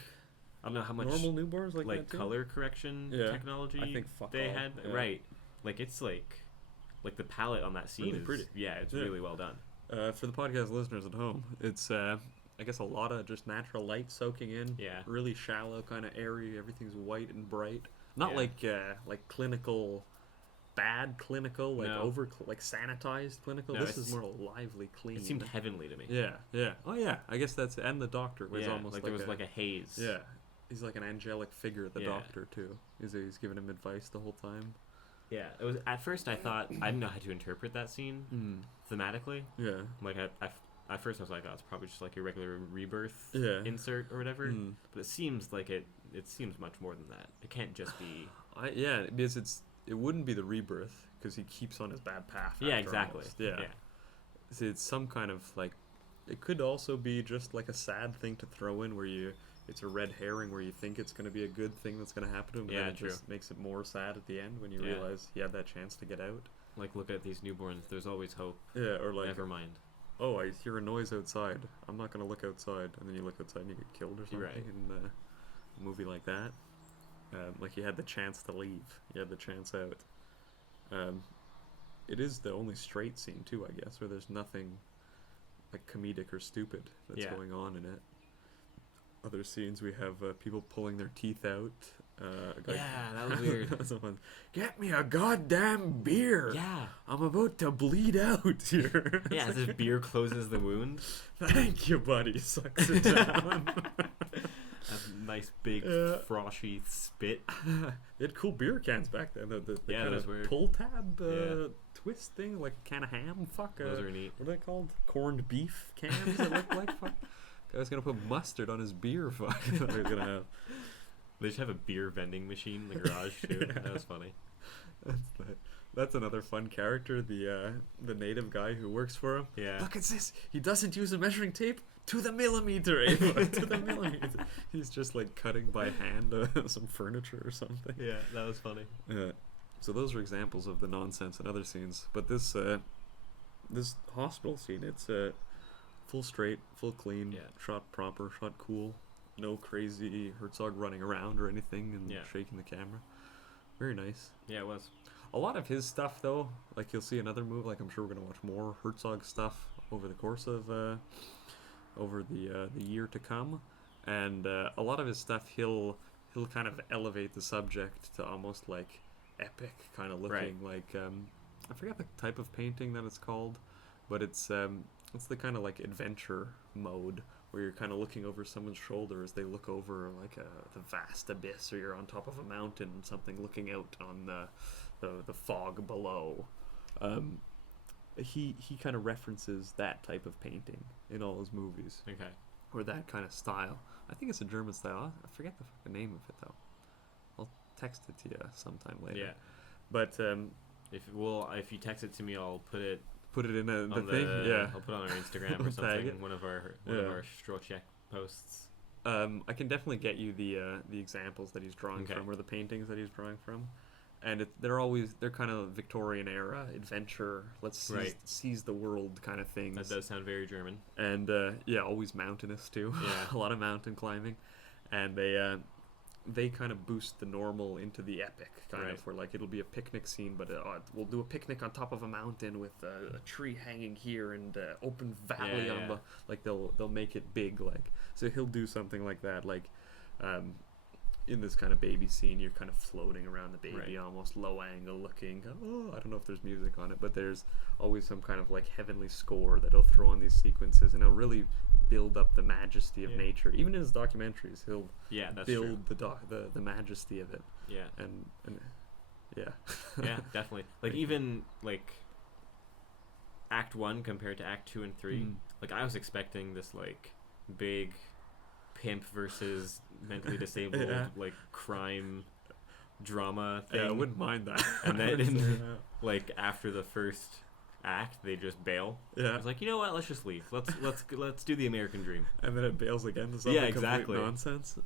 I don't know how much Normal newborns like that too? color correction Yeah. technology I think fuck they all. had. Yeah. Right, like it's like the palette on that scene Really is pretty. Yeah, it's Yeah. really well done. For the podcast listeners at home, it's I guess a lot of just natural light soaking in. Yeah. Really shallow kind of area. Everything's white and bright. Not Yeah. like clinical, bad clinical, like No. like sanitized clinical. No, This is it's- more lively, clean. It seemed heavenly to me. Yeah, yeah. Oh yeah. I guess that's and the doctor was Yeah, almost like there was like a haze. yeah. He's like an angelic figure, the Yeah. doctor too. He's giving him advice the whole time. Yeah, it was. At first, I thought I didn't know how to interpret that scene thematically. Yeah. Like at first I was like, oh, it's probably just like a regular rebirth Yeah. insert or whatever. Mm. But it seems like it seems much more than that. It can't just be. Yeah, because it wouldn't be the rebirth because he keeps on his bad path. Yeah, after exactly. almost. Yeah. So it's some kind of like, it could also be just like a sad thing to throw in where it's a red herring where you think it's going to be a good thing that's going to happen to him, and Yeah, then it true. just makes it more sad at the end when you Yeah. realize he had that chance to get out. Like, look at these newborns. There's always hope. Yeah, or like, Never mind. oh, I hear a noise outside. I'm not going to look outside, and then you look outside and you get killed or something. Right. In a movie like that, like you had the chance to leave, you had the chance out. It is the only straight scene too, I guess, where there's nothing like comedic or stupid that's Yeah. going on in it. Other scenes we have people pulling their teeth out. A guy- Yeah, that was weird. Someone, get me a goddamn beer. Yeah. I'm about to bleed out here. Yeah, as if beer closes the wound. Thank you, buddy. Sucks it down. A nice big frosty spit. They had cool beer cans back then. The Yeah, kind that was of weird. pull tab Yeah. twist thing, like a can of ham. Fuck. Those are neat. What are they called? Corned beef cans. It looked like. Fuck. Guy's gonna put mustard on his beer. Fuck. He's gonna have. They just have a beer vending machine in the garage too. Yeah. That was funny. That's another fun character. The native guy who works for him. Yeah. Look at this. He doesn't use a measuring tape to the millimeter. Ava, to the millimeter. He's just like cutting by hand some furniture or something. Yeah, that was funny. Yeah. So those are examples of the nonsense in other scenes. But this hospital scene, it's full straight, full clean, Yeah. shot proper, shot cool. No crazy Herzog running around or anything and Yeah. shaking the camera. Very nice. Yeah, it was. A lot of his stuff, though, like you'll see another movie, like I'm sure we're gonna watch more Herzog stuff over the course of over the year to come, and a lot of his stuff he'll kind of elevate the subject to almost like epic kind of looking, like I forget the type of painting that it's called, but it's the kind of like adventure mode where you're kind of looking over someone's shoulder as they look over like the vast abyss, or you're on top of a mountain and something looking out on the fog below. He kind of references that type of painting in all his movies. Okay. Or that kind of style. I think it's a German style. I forget the fucking name of it though. I'll text it to you sometime later. Yeah. But if you text it to me, I'll put it in the thing. Yeah. I'll put it on our Instagram or Tag something. it. One of our Stroszek posts. I can definitely get you the examples that he's drawing from, or the paintings that he's drawing from, and they're kind of Victorian era adventure. Let's seize the world kind of things. That does sound very German. And always mountainous too. Yeah. A lot of mountain climbing, and they kind of boost the normal into the epic kind of, where like it'll be a picnic scene, but we'll do a picnic on top of a mountain with a tree hanging here and open valley on the, like they'll make it big, like, so he'll do something like that, like in this kind of baby scene you're kind of floating around the baby, almost low angle looking. I don't know if there's music on it, but there's always some kind of like heavenly score that he'll throw on these sequences, and he'll really build up the majesty of nature. Even in his documentaries, he'll build the majesty of it. Yeah. And yeah. Yeah, definitely. Like even like Act 1 compared to Act 2 and 3. Like I was expecting this like big pimp versus mentally disabled like crime drama thing. Yeah, I wouldn't mind that. And then like after the first act they just bail. I was like, you know what, let's just leave. Let's do the American dream. And then it bails again to something exactly. complete nonsense.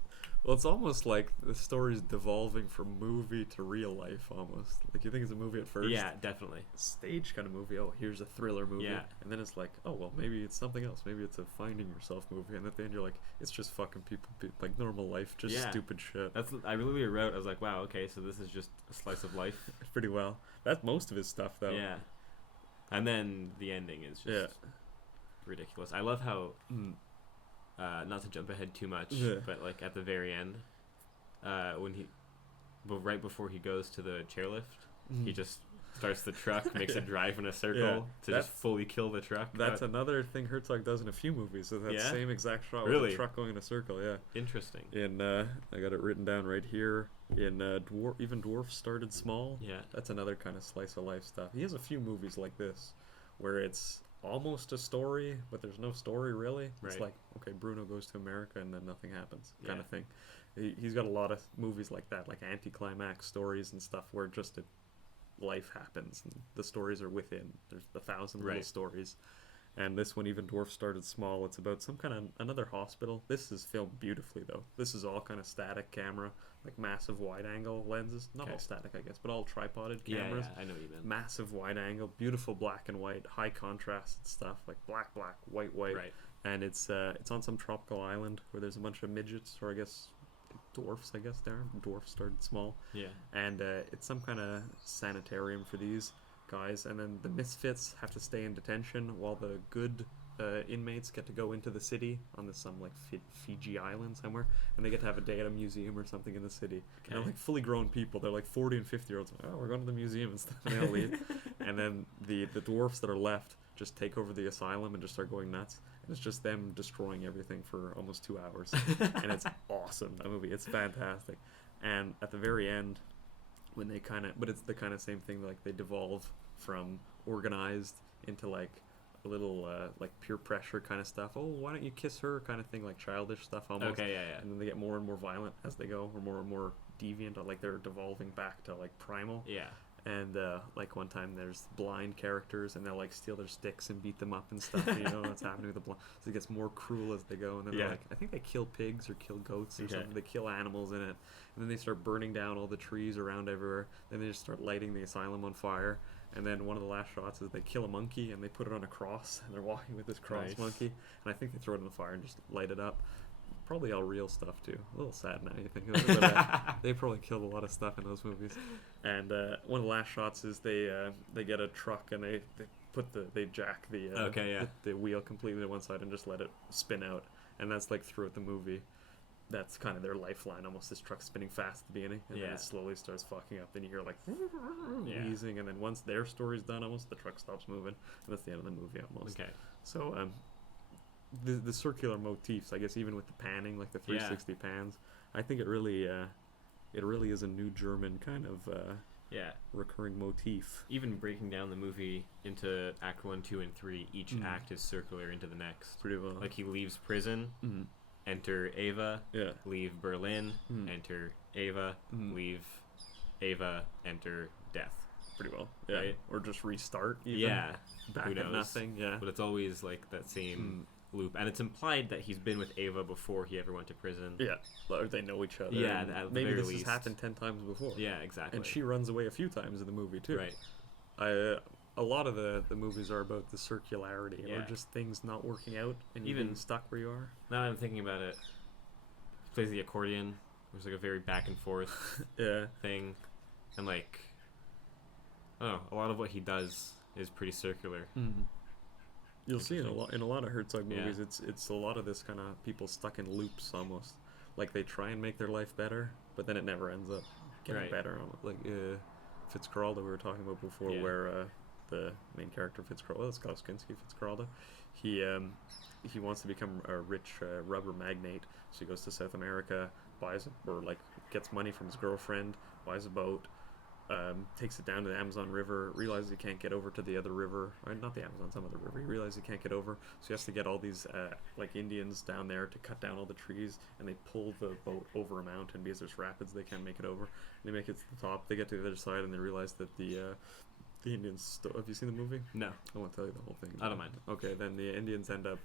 Well, it's almost like the story's devolving from movie to real life almost. Like you think it's a movie at first. Yeah, definitely. Stage kind of movie. Oh, here's a thriller movie. Yeah. And then it's like, oh well, maybe it's something else. Maybe it's a finding yourself movie. And at the end you're like, it's just fucking people like normal life, just stupid shit. I really wrote. I was like, wow, okay, so this is just a slice of life. Pretty well. That's most of his stuff though. Yeah. And then the ending is just ridiculous. I love how, not to jump ahead too much, but like at the very end, right before he goes to the chairlift, he just starts the truck, makes it drive in a circle to just fully kill the truck. That's another thing Herzog does in a few movies. So that same exact shot with the truck going in a circle. Yeah. Interesting. In I got it written down right here. In Even Dwarfs Started Small. Yeah. That's another kind of slice of life stuff. He has a few movies like this where it's almost a story, but there's no story really. It's like, okay, Bruno goes to America and then nothing happens kind of thing. He's got a lot of movies like that, like anticlimax stories and stuff where just life happens and the stories are within. There's 1,000 little stories. And this one, Even Dwarfs Started Small, it's about some kind of another hospital. This is filmed beautifully though. This is all kind of static camera, like massive wide angle lenses. Not all static, I guess, but all tripoded cameras. Yeah, I know what you mean. Massive wide angle, beautiful black and white, high contrast stuff, like black, white. Right. And it's on some tropical island where there's a bunch of midgets, or I guess dwarfs, Dwarfs Started Small. Yeah. And it's some kind of sanitarium for these guys, and then the misfits have to stay in detention while the good inmates get to go into the city on some like Fiji island somewhere, and they get to have a day at a museum or something in the city. And they're like fully grown people. They're like 40 and 50 year olds. Oh, we're going to the museum and stuff. And they'll leave. And then the dwarfs that are left just take over the asylum and just start going nuts. And it's just them destroying everything for almost 2 hours. And it's awesome, that movie. It's fantastic. And at the very end, when they but it's the kind of same thing, like they devolve from organized into like a little like peer pressure kind of stuff. Oh, why don't you kiss her kind of thing, like childish stuff almost. Okay, yeah. And then they get more and more violent as they go, or more and more deviant, or like they're devolving back to like primal. Yeah. And like one time there's blind characters and they'll like steal their sticks and beat them up and stuff. And you don't know what's happening with the blind. So it gets more cruel as they go. And then they're like, I think they kill pigs or kill goats or something. They kill animals in it. And then they start burning down all the trees around everywhere. Then they just start lighting the asylum on fire. And then one of the last shots is they kill a monkey and they put it on a cross. And they're walking with this cross monkey. And I think they throw it in the fire and just light it up. Probably all real stuff too. A little sad now you think of it. But, They probably killed a lot of stuff in those movies. And one of the last shots is they get a truck and they jack the wheel completely to one side and just let it spin out. And that's like throughout the movie. That's kind of their lifeline. Almost this truck spinning fast at the beginning, and then it slowly starts fucking up. Then you hear like wheezing, and then once their story's done, almost the truck stops moving, and that's the end of the movie almost. Okay. So the circular motifs, I guess, even with the panning, like the 360 pans, I think it really is a new German kind of recurring motif. Even breaking down the movie into Act 1, 2, and 3, each act is circular into the next. Pretty well. Like he leaves prison. Enter Ava, leave Berlin, enter Ava, leave Ava, enter death. Pretty well, right? Or just restart, even. Yeah. Back at nothing, But it's always like that same loop. And it's implied that he's been with Ava before he ever went to prison. Yeah, or they know each other. Yeah, maybe this has happened 10 times before. Yeah, exactly. And she runs away a few times in the movie, too. Right. A lot of the movies are about the circularity or just things not working out and even being stuck where you are. Now that I'm thinking about it, he plays the accordion. There's like a very back and forth thing. And like, I don't know, a lot of what he does is pretty circular. You'll see in a lot of Herzog movies, it's a lot of this kind of people stuck in loops almost. Like they try and make their life better, but then it never ends up getting better. Like Fitzcarraldo we were talking about before, where the main character Fitzcarraldo, Klaus Kinski Fitzcarraldo, he wants to become a rich rubber magnate, so he goes to South America, gets money from his girlfriend, buys a boat, takes it down to the Amazon River, realizes he can't get over to the other river, or not the Amazon, some other river. He realizes he can't get over, so he has to get all these Indians down there to cut down all the trees, and they pull the boat over a mountain because there's rapids, they can't make it over. And they make it to the top, they get to the other side, and they realize that the Indians... have you seen the movie? No. I won't tell you the whole thing. I don't mind. Okay, then the Indians end up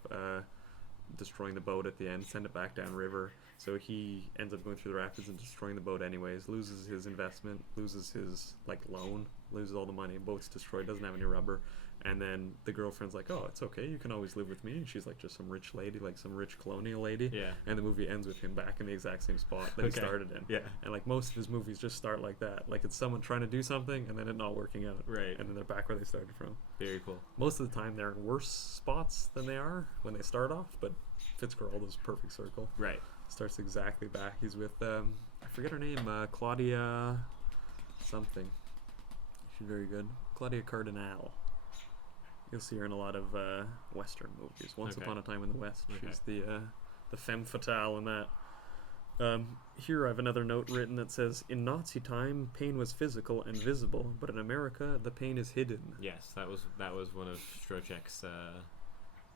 destroying the boat at the end, send it back down river. So he ends up going through the rapids and destroying the boat anyways, loses his investment, loses his loan, loses all the money, boat's destroyed, doesn't have any rubber. And then the girlfriend's like, oh, it's okay, you can always live with me. And she's like just some rich lady, like some rich colonial lady. Yeah. And the movie ends with him back in the exact same spot that he started in. Yeah. And like most of his movies just start like that. Like it's someone trying to do something and then it not working out. Right. And then they're back where they started from. Very cool. Most of the time they're in worse spots than they are when they start off, but Fitzcarraldo's perfect circle. Right. Starts exactly back. He's with I forget her name, Claudia something. She's very good. Claudia Cardinal. You'll see her in a lot of Western movies. Once Upon a Time in the West. She's the femme fatale in that. Here I have another note written that says, in Nazi time, pain was physical and visible, but in America, the pain is hidden. Yes, that was one of Stroszek's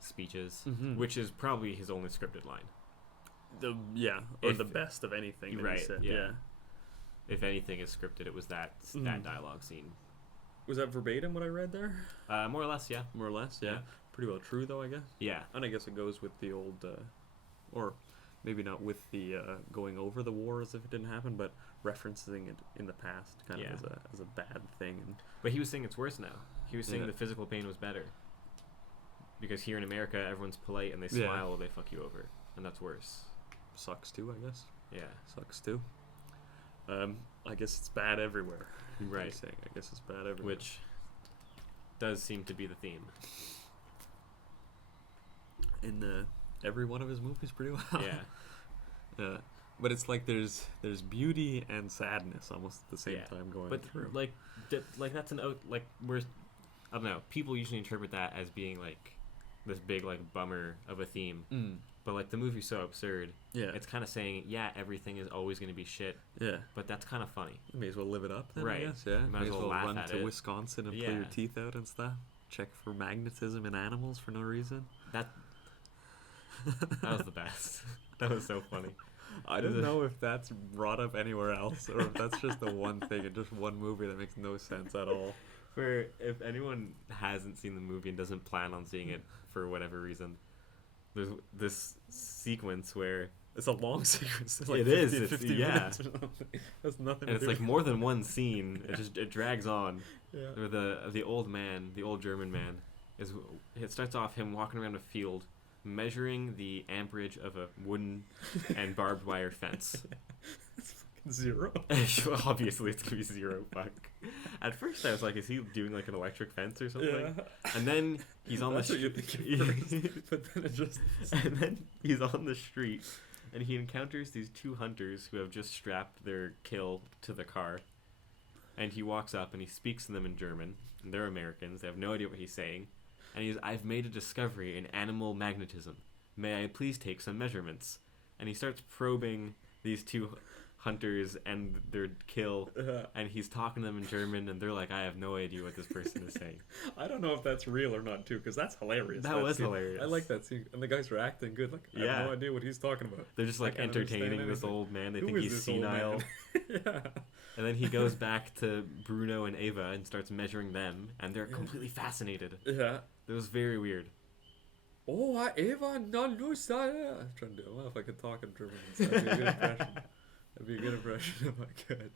speeches, which is probably his only scripted line. The best of anything that he said. Yeah. If anything is scripted, it was that dialogue scene. Was that verbatim what I read there? More or less, yeah. More or less, yeah. Pretty well true, though, I guess. Yeah. And I guess it goes with the old, or maybe not with the going over the war as if it didn't happen, but referencing it in the past kind of as a bad thing. But he was saying it's worse now. He was saying the physical pain was better. Because here in America, everyone's polite and they smile while they fuck you over. And that's worse. Sucks too, I guess. Yeah. Sucks too. I guess it's bad everywhere. Right. I guess it's bad everywhere. Which does seem to be the theme. In every one of his movies, pretty well. Yeah. But it's like there's beauty and sadness almost at the same time going through. Like that's I don't know. People usually interpret that as being like this big bummer of a theme. But the movie's so absurd. Yeah. It's kind of saying, everything is always going to be shit. Yeah. But that's kind of funny. You may as well live it up then, right. I guess. Yeah. You might as well laugh run at to it. Wisconsin and pull your teeth out and stuff. Check for magnetism in animals for no reason. That was the best. That was so funny. I don't know if that's brought up anywhere else or if that's just the one thing in just one movie that makes no sense at all. If anyone hasn't seen the movie and doesn't plan on seeing it for whatever reason, there's this sequence where it's a long sequence. It's it 50 minutes or something. That's nothing. And it's more than one scene. It drags on. Yeah. Where the old man, the old German man, it starts off him walking around a field, measuring the amperage of a wooden and barbed wire fence. 0. Obviously, it's gonna be 0. Fuck. At first, I was like, is he doing like an electric fence or something? Yeah. And then he's on That's the what you think at first, but then it just... and then he's on the street, and he encounters these 2 hunters who have just strapped their kill to the car. And he walks up and he speaks to them in German. And they're Americans. They have no idea what he's saying. And he's, I've made a discovery in animal magnetism. May I please take some measurements? And he starts probing these 2 hunters and their kill. And he's talking to them in German. And they're like, I have no idea what this person is saying. I don't know if that's real or not, too, because that's hilarious. That was scene. hilarious. I like that scene. And the guys were acting good. Like, I have no idea what he's talking about. They're just like entertaining this old man. They think he's senile. Yeah. And then he goes back to Bruno and Ava and starts measuring them, and they're completely fascinated. Yeah. It was very weird. Oh, Ava, non lusa. I'm trying to do. Well, if I could talk in German, that'd be a good impression. That'd be a good impression if I could.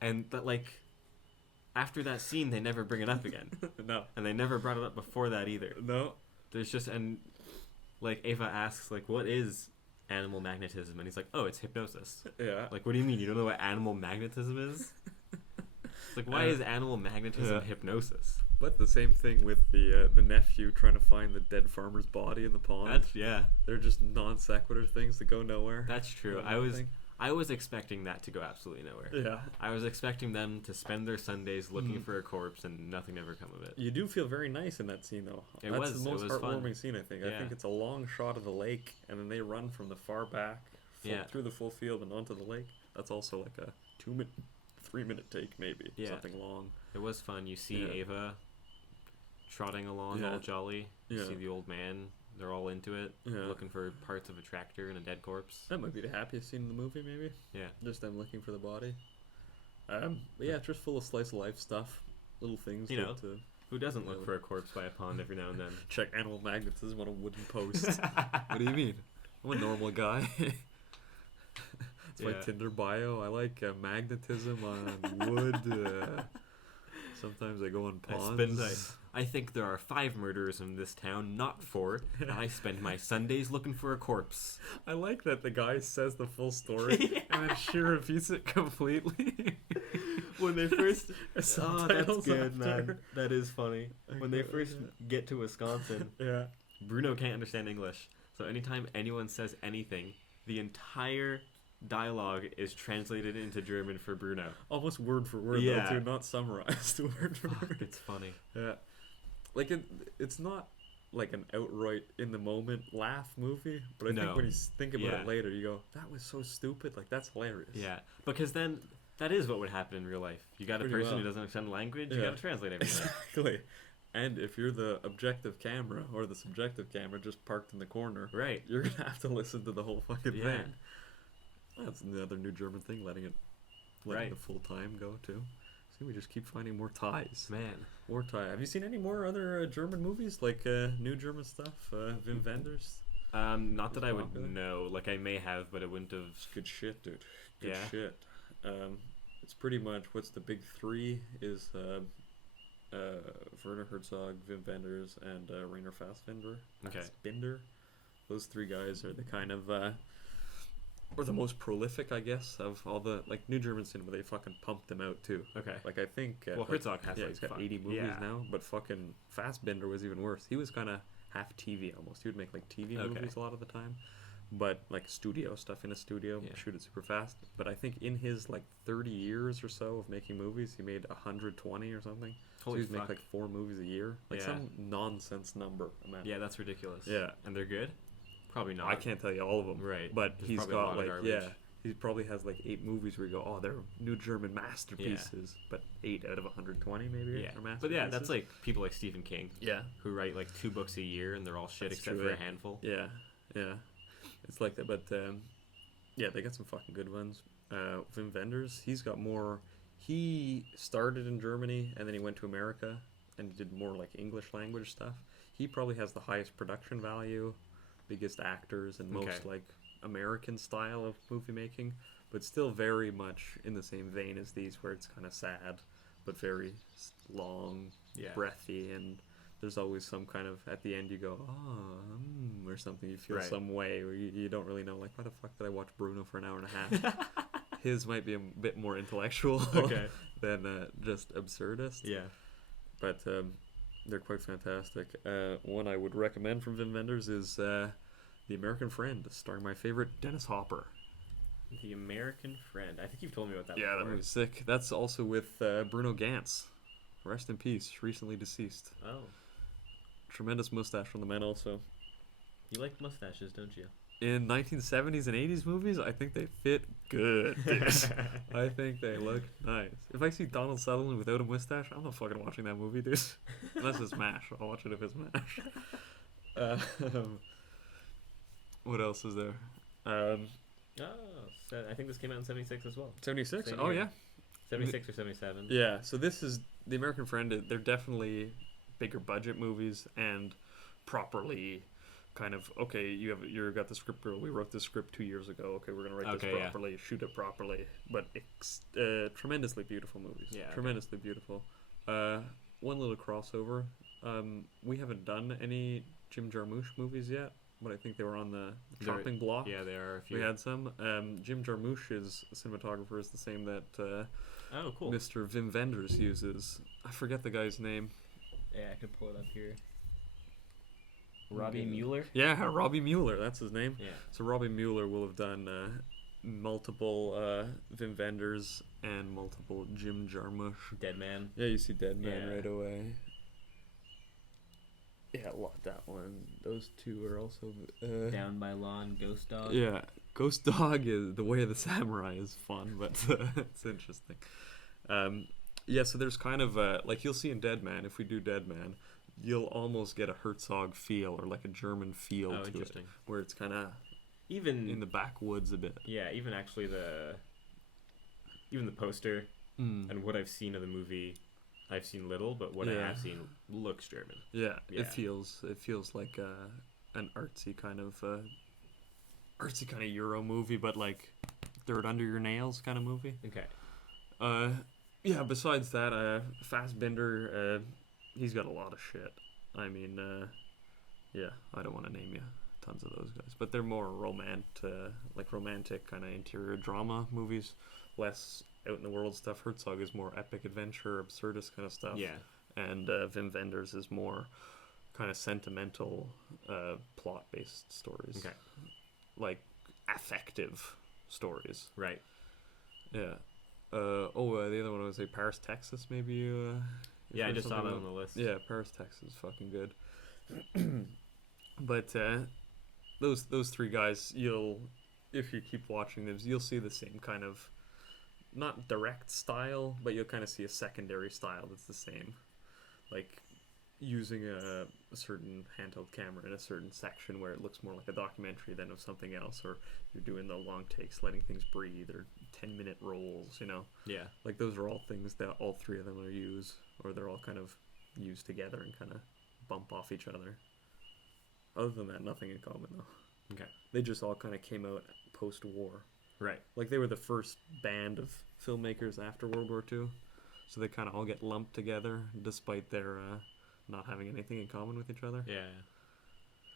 And that, like, after that scene, they never bring it up again. No. And they never brought it up before that either. No. There's just, and like Ava asks, like, what is animal magnetism? And he's like, oh, it's hypnosis. Yeah. Like, what do you mean? You don't know what animal magnetism is? It's like, why is animal magnetism hypnosis? But the same thing with the nephew trying to find the dead farmer's body in the pond. They're just non sequitur things that go nowhere. That's true. I was expecting that to go absolutely nowhere. Yeah. I was expecting them to spend their Sundays looking for a corpse and nothing ever come of it. You do feel very nice in that scene, though. That's the most heartwarming scene, I think. I think it's a long shot of the lake, and then they run from the far back through the full field and onto the lake. That's also like a 3-minute take, maybe. Yeah. Something long. It was fun. You see Ava trotting along all jolly. You see the old man. They're all into it, looking for parts of a tractor and a dead corpse. That might be the happiest scene in the movie, maybe. Yeah. Just them looking for the body. But yeah, just full of slice of life stuff. Little things. You know, who doesn't look for a corpse by a pond every now and then? Check animal magnetism on a wooden post. What do you mean? I'm a normal guy. It's my Tinder bio. I like magnetism on wood. Sometimes I go on ponds. I think there are 5 murderers in this town, not 4. And I spend my Sundays looking for a corpse. I like that the guy says the full story and then she repeats it completely. When they first... that's good, man. That is funny. When they first get to Wisconsin, Bruno can't understand English. So anytime anyone says anything, the entire dialogue is translated into German for Bruno. Almost word for word, though, too, not summarized word for word. It's funny. Yeah. Like, it's not like an outright in the moment laugh movie, but I think when you think about it later, you go, that was so stupid. Like, that's hilarious. Yeah, because then that is what would happen in real life. You got a person who doesn't understand language, you got to translate everything. Exactly. And if you're the objective camera or the subjective camera just parked in the corner, right, you're gonna have to listen to the whole fucking thing. That's another new German thing, letting the full time go too. See, we just keep finding more ties. Man, more tie. Have you seen any more other German movies, like new German stuff? Wim Wenders? Not that I would know. Like, I may have, but I wouldn't have. It's good shit, dude. Good shit. It's pretty much what's the big 3 is Werner Herzog, Wim Wenders, and Rainer Fassbinder. Fassbinder. Those 3 guys are the kind of or the most prolific, I guess, of all the like new German cinema. They fucking pumped them out too. Okay. Like, I think Herzog has he's got 80 movies now, but fucking Fassbinder was even worse. He was kind of half TV almost. He would make like TV movies a lot of the time, but like studio stuff in a studio, shoot it super fast. But I think in his like 30 years or so of making movies, he made 120 or something. Holy so he'd make like 4 movies a year, like some nonsense number. Yeah, that's ridiculous. Yeah, and they're good. Probably not. I can't tell you all of them. Right. But There's he's got like garbage. he probably has like 8 movies where you go, oh, they're new German masterpieces. But 8 out of 120 maybe are masterpieces. But yeah, that's like people like Stephen King. Yeah. Who write like 2 books a year and they're all shit except for a handful. Yeah. Yeah. It's like that. But yeah, they got some fucking good ones. Wim Wenders, he's got more. He started in Germany and then he went to America and did more like English language stuff. He probably has the highest production value, biggest actors, and most like American style of movie making, but still very much in the same vein as these, where it's kind of sad but very long, breathy, and there's always some kind of, at the end you go, or something, you feel some way where you don't really know, like, why the fuck did I watch Bruno for an hour and a half? his might be a bit more intellectual Okay. than just absurdist. Yeah. But they're quite fantastic. One I would recommend from Wim Wenders is The American Friend, starring my favorite Dennis Hopper. The American Friend. I think you've told me about that Yeah, that before. movie's sick. That's also with Bruno Gantz. Rest in peace, recently deceased. Oh. Tremendous mustache from the man also. You like mustaches, don't you? In 1970s and 80s movies, I think they fit good, dude. I think they look nice. If I see Donald Sutherland without a mustache, I'm not fucking watching that movie, dude. Unless it's MASH. I'll watch it if it's MASH. What else is there? Oh, so I think this came out in 76 as well. 76? Same Oh, year. yeah. 76 or 77. Yeah, so this is The American Friend. They're definitely bigger budget movies and properly kind of, okay, you've got the script girl. We wrote this script 2 years ago. Okay, we're going to write this properly, shoot it properly. But tremendously beautiful movies. Yeah. Tremendously beautiful. One little crossover. We haven't done any Jim Jarmusch movies yet, but I think they were on the chopping block. Yeah, there are a few. We had some. Jim Jarmusch's cinematographer is the same that oh, cool. Mr. Wim Wenders uses. I forget the guy's name. Yeah, I could pull it up here. Robbie Mueller? Yeah, Robbie Mueller, that's his name. Yeah. So Robbie Mueller will have done multiple Wim Wenders and multiple Jim Jarmusch. Dead Man. Yeah, you see Dead Man Yeah. right away. Yeah, a lot that one. Those two are also Down by Lawn, Ghost Dog. Yeah, Ghost Dog is The Way of the Samurai is fun, but it's interesting. Yeah, so there's kind of like you'll see in Dead Man, if we do Dead Man, you'll almost get a Herzog feel or like a German feel to it, where it's kind of even in the backwoods a bit. Yeah, even actually the poster and what I've seen of the movie, I've seen little, but what I have seen looks German. Yeah, it feels like an artsy kind of Euro movie, but like Dirt Under Your Nails kind of movie. Okay. Yeah. Besides that, Fassbinder, he's got a lot of shit. I mean, yeah, I don't want to name you tons of those guys, but they're more romantic kind of interior drama movies, less out in the world stuff. Herzog is more epic adventure, absurdist kind of stuff. Yeah. And Wim Wenders is more kind of sentimental, plot-based stories. Okay. Like affective stories. Right. Yeah. The other one I would say Paris, Texas. Maybe you. Yeah, I just saw that on the list. Yeah, Paris, Texas is fucking good. But those three guys, if you keep watching them, you'll see the same kind of, not direct style, but you'll kind of see a secondary style that's the same, like using a certain handheld camera in a certain section where it looks more like a documentary than of something else, or you're doing the long takes, letting things breathe, or 10-minute rolls, Yeah. like those are all things that all three of them are used, or they're all kind of used together and kind of bump off each other. Other than that, nothing in common though. Okay. They just all kind of came out post-war. Right. Like they were the first band of filmmakers after World War II, so they kind of all get lumped together despite their not having anything in common with each other. Yeah.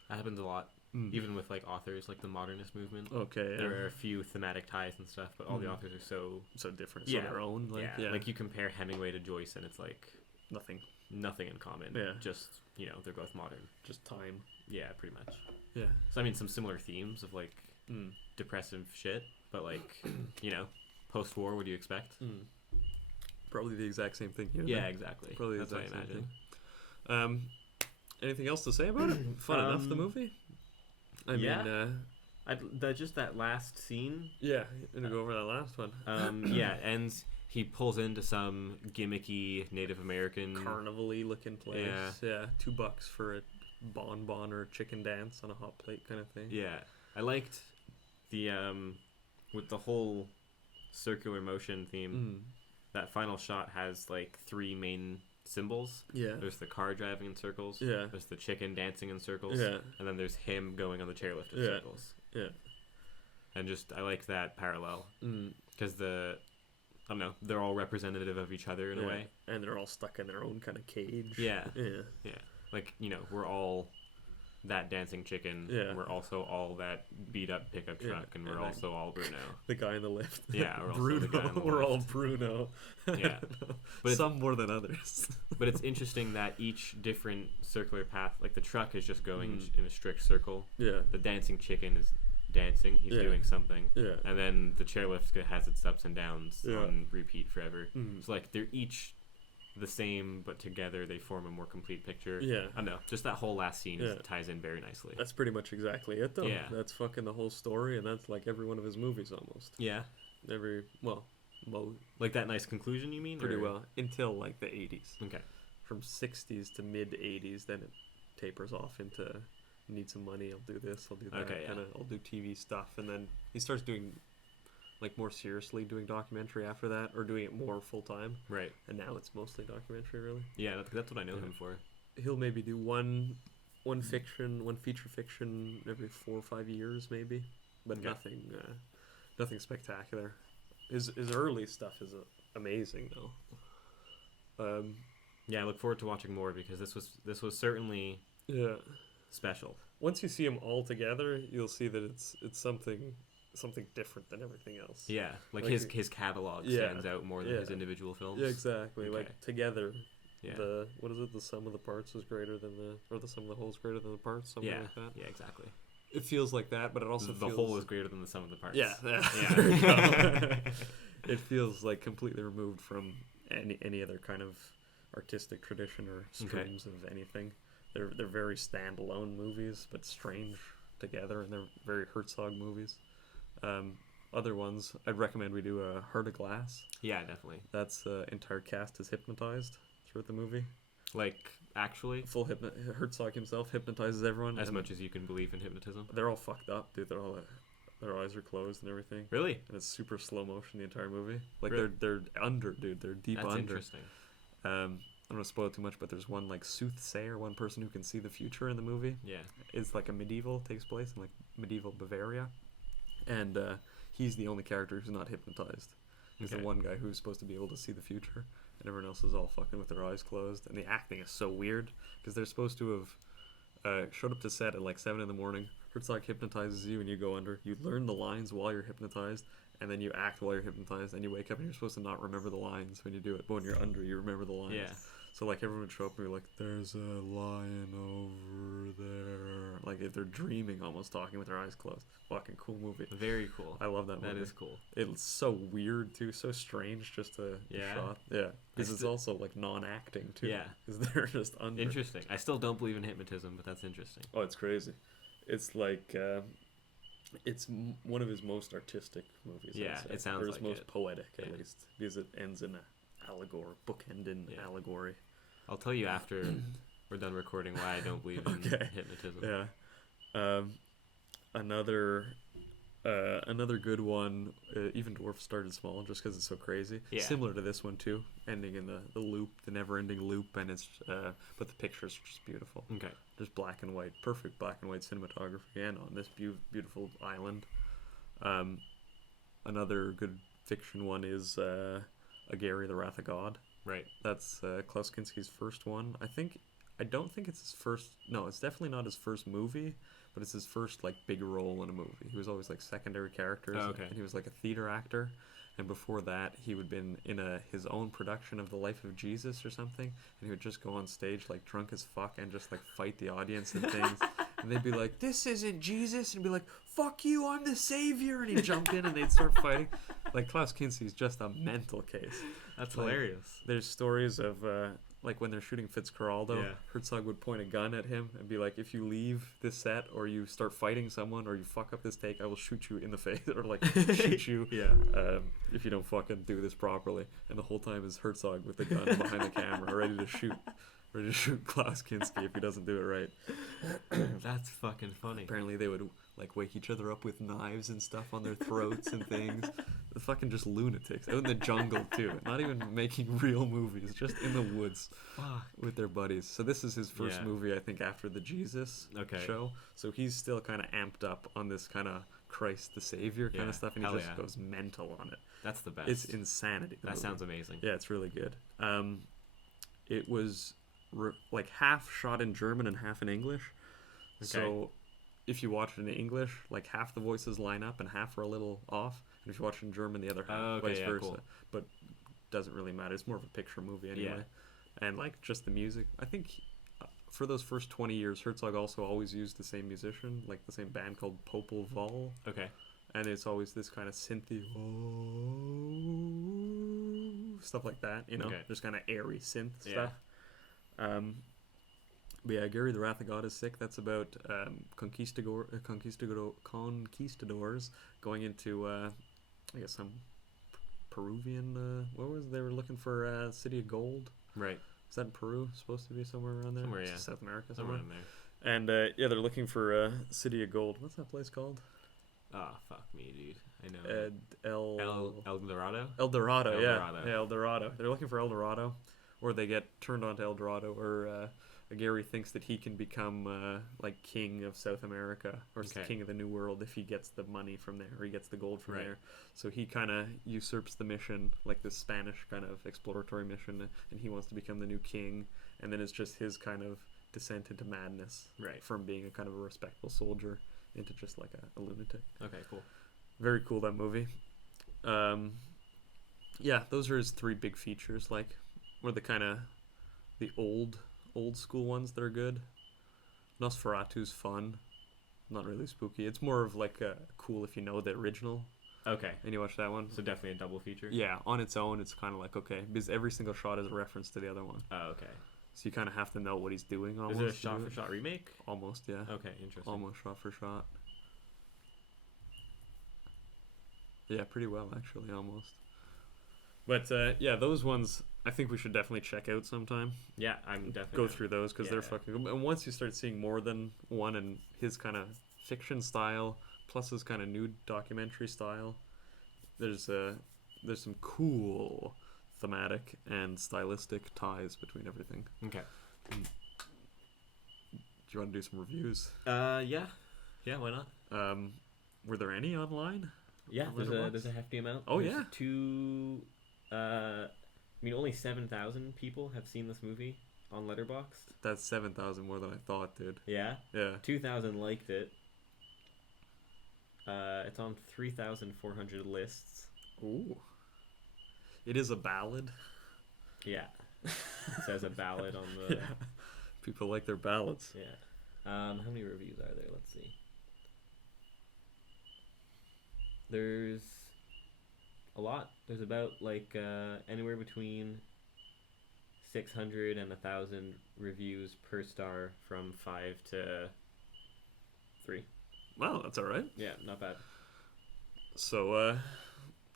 That happens a lot. Even with like authors, like the modernist movement. Okay. Yeah. There are a few thematic ties and stuff, but all the authors are so different. So their own. Like, yeah. Like you compare Hemingway to Joyce, and it's like nothing in common. Yeah. Just they're both modern. Just time. Yeah, pretty much. Yeah. So I mean, some similar themes of like depressive shit, but like post-war. What do you expect? Probably the exact same thing here. Yeah, then. exactly. Probably That's the what I exact same imagine. thing. Anything else to say about it? Fun enough, the movie. I mean, just that last scene. Yeah, gonna go over that last one. Yeah, ends. He pulls into some gimmicky Native American carnival-y looking place. Yeah, $2 for a bonbon or a chicken dance on a hot plate kind of thing. Yeah, I liked the with the whole circular motion theme. That final shot has like 3 main symbols. Yeah. There's the car driving in circles. Yeah. There's the chicken dancing in circles. Yeah. And then there's him going on the chairlift in circles. Yeah. And just I like that parallel because I don't know, they're all representative of each other in a way, and they're all stuck in their own kind of cage. Yeah. Yeah. Yeah. Like we're all that dancing chicken. Yeah. We're also all that beat up pickup truck, and we're also all Bruno. The guy in the lift. Yeah, we're also Bruno. the guy in the We're lift. all Bruno. Yeah. But some more than others. But it's interesting that each different circular path, like the truck is just going in a strict circle. Yeah. The dancing chicken is dancing. He's doing something. Yeah. And then the chairlift has its ups and downs on repeat forever. So like they're each the same, but together they form a more complete picture. Yeah. I don't know. Just that whole last scene ties in very nicely. That's pretty much exactly it, though. Yeah. That's fucking the whole story, and that's like every one of his movies almost. Yeah. Like that nice conclusion, you mean? Pretty well. Until like the 80s. Okay. From 60s to mid 80s, then it tapers off into need some money, I'll do this, I'll do that, Okay, yeah. I'll do TV stuff, and then he starts doing like more seriously doing documentary after that, or doing it more full time. Right. And now it's mostly documentary, really. Yeah, that's what I know him for. He'll maybe do one feature fiction every 4 or 5 years, maybe, but nothing spectacular. His early stuff is amazing, though. Yeah, I look forward to watching more because this was certainly special. Once you see them all together, you'll see that it's something different than everything else. Yeah, like his catalog stands out more than his individual films. Yeah, exactly. Okay. Like together, Yeah. the sum of the parts is greater than the sum of the whole is greater than the parts, something like that. Yeah, exactly. It feels like that, but it also The feels... whole is greater than the sum of the parts. Yeah. There we go. It feels like completely removed from any other kind of artistic tradition or streams of anything. They're very standalone movies, but strange together, and they're very Herzog movies. Other ones, I'd recommend we do a Heart of Glass. Yeah, definitely. That's entire cast is hypnotized throughout the movie. Like, actually? Herzog himself hypnotizes everyone. As much as you can believe in hypnotism? They're all fucked up, dude. They're all... their eyes are closed and everything. Really? And it's super slow motion the entire movie. Like, Really? they're under, dude. They're deep That's under. interesting. I don't want to spoil too much, but there's one, like, soothsayer, one person who can see the future in the movie. Yeah. It's like takes place in, like, medieval Bavaria. And he's the only character who's not hypnotized. He's the one guy who's supposed to be able to see the future. And everyone else is all fucking with their eyes closed. And the acting is so weird. Because they're supposed to have showed up to set at, like, 7 in the morning. Herzog hypnotizes you and you go under. You learn the lines while you're hypnotized. And then you act while you're hypnotized. And you wake up and you're supposed to not remember the lines when you do it. But when you're under, you remember the lines. Yeah. So, like, everyone would show up and be like, there's a lion over there. Like, if they're dreaming almost, talking with their eyes closed. Fucking cool movie. Very cool. I love that movie. That is cool. It's so weird, too. So strange, just the shot. Yeah. Because it's also, like, non-acting, too. Yeah. Because they're just under. Interesting. I still don't believe in hypnotism, but that's interesting. Oh, it's crazy. It's like... it's one of his most artistic movies. Yeah, it sounds or like his most it. poetic, at least. Because it ends in a allegory, bookend in allegory. I'll tell you after we're done recording why I don't believe in hypnotism. Yeah. Another good one, Even Dwarf Started Small, just because it's so crazy. Yeah. Similar to this one, too. Ending in the loop, the never-ending loop, and it's but the pictures are just beautiful. Okay. Just black and white, perfect black and white cinematography, and on this beautiful island. Another good fiction one is Agari, the Wrath of God. Right. That's Klaus Kinski's first one. I don't think it's his first... No, it's definitely not his first movie, but it's his first, like, big role in a movie. He was always, like, secondary characters. Oh, okay. And he was, like, a theater actor. And before that, he would been in his own production of The Life of Jesus or something. And he would just go on stage, like, drunk as fuck and just, like, fight the audience and things. And they'd be like, this isn't Jesus. And he'd be like, fuck you, I'm the savior. And he'd jump in and they'd start fighting. Like, Klaus Kinski's just a mental case. That's Like, hilarious. There's stories of... like when they're shooting Fitzcarraldo, Herzog would point a gun at him and be like, if you leave this set or you start fighting someone or you fuck up this take, I will shoot you in the face or like shoot you if you don't fucking do this properly. And the whole time is Herzog with the gun behind the camera ready to shoot Klaus Kinski if he doesn't do it right. That's fucking funny. Apparently they would like wake each other up with knives and stuff on their throats and things. The fucking just lunatics out in the jungle too. Not even making real movies, just in the woods with their buddies. So this is his first movie, I think, after the Jesus show. So he's still kind of amped up on this kind of Christ the Savior kind of stuff, and he just goes mental on it. That's the best. It's insanity. That sounds amazing. Yeah, it's really good. It was like half shot in German and half in English. So if you watch it in English, like half the voices line up and half are a little off. And if you watch it in German, the other half, vice versa. Cool. But doesn't really matter. It's more of a picture movie anyway. Yeah. And like just the music, I think for those first 20 years, Herzog also always used the same musician, like the same band called Popol Vuh. Okay. And it's always this kind of synthy stuff like that, you know, just kind of airy synth stuff. But yeah, Gary the Wrath of God is Sick. That's about conquistadors going into, I guess, some Peruvian. What was they were looking for? City of Gold. Right. Is that in Peru? Supposed to be somewhere around there. Somewhere, yeah. South America, somewhere. In there. And yeah, they're looking for City of Gold. What's that place called? Oh, fuck me, dude. I know. El Dorado? El Dorado, yeah, El Dorado. They're looking for El Dorado, or they get turned on to El Dorado, or Gary thinks that he can become like king of South America, or king of the New World if he gets the money from there, or he gets the gold from there. So he kind of usurps the mission, like this Spanish kind of exploratory mission, and he wants to become the new king, and then it's just his kind of descent into madness, from being a kind of a respectable soldier into just like a lunatic. Okay, cool. Very cool, that movie. Yeah, those are his three big features. Like, were the kind of the old school ones that are good. Nosferatu's fun, not really spooky. It's more of like cool if you know the original. Okay. And you watch that one. So definitely a double feature. Yeah, on its own, it's kind of like okay, because every single shot is a reference to the other one. Oh, okay. So you kind of have to know what he's doing. Almost. Is it a shot-for-shot remake? Almost, yeah. Okay, interesting. Almost shot-for-shot. Yeah, pretty well, actually, almost. But, yeah, those ones, I think we should definitely check out sometime. Yeah, I'm definitely... Go through those, because they're fucking... And once you start seeing more than one and his kind of fiction style, plus his kind of nude documentary style, there's some cool thematic and stylistic ties between everything. Okay. Do you want to do some reviews? Yeah, why not? Were there any online? Yeah, there's a hefty amount. Oh, there's yeah. Only 7,000 people have seen this movie on Letterboxd. That's 7,000 more than I thought, dude. Yeah? Yeah. 2,000 liked it. It's on 3,400 lists. Ooh. It is a ballad. Yeah. It says a ballad on the... Yeah. People like their ballads. Yeah. How many reviews are there? Let's see. There's a lot. There's about anywhere between 600 and 1,000 reviews per star from 5 to 3. Wow, that's all right. Yeah, not bad. So,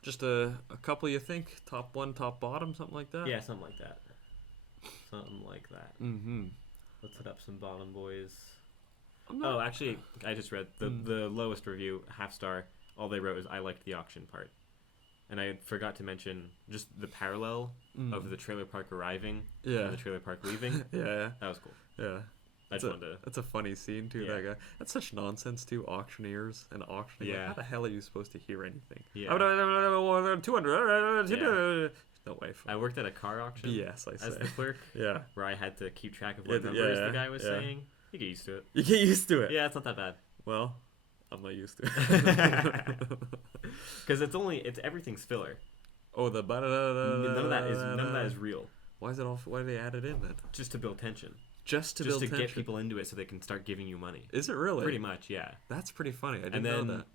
just a couple, you think? Top one, top bottom, something like that? Yeah, something like that. Something like that. Mm-hmm. Let's hit up some bottom boys. Oh, actually, I just read the lowest review, half star. All they wrote is, I liked the auction part. And I forgot to mention just the parallel of the trailer park arriving and the trailer park leaving. Yeah. That was cool. Yeah. That's a funny scene, too, that guy. That's such nonsense, too, auctioneers and auctioning. Yeah. Like, how the hell are you supposed to hear anything? Yeah. 200. Yeah. No way. I worked at a car auction Yes, I say. as the clerk. Yeah. Where I had to keep track of what numbers the guy was saying. You get used to it. You get used to it. Yeah, it's not that bad. Well, I'm not used to it. Because everything's filler. Oh, the none of that is real. Why do they add it in then? Just to build tension. Just to get people into it so they can start giving you money. Is it really? Pretty much, yeah. That's pretty funny. I didn't know that.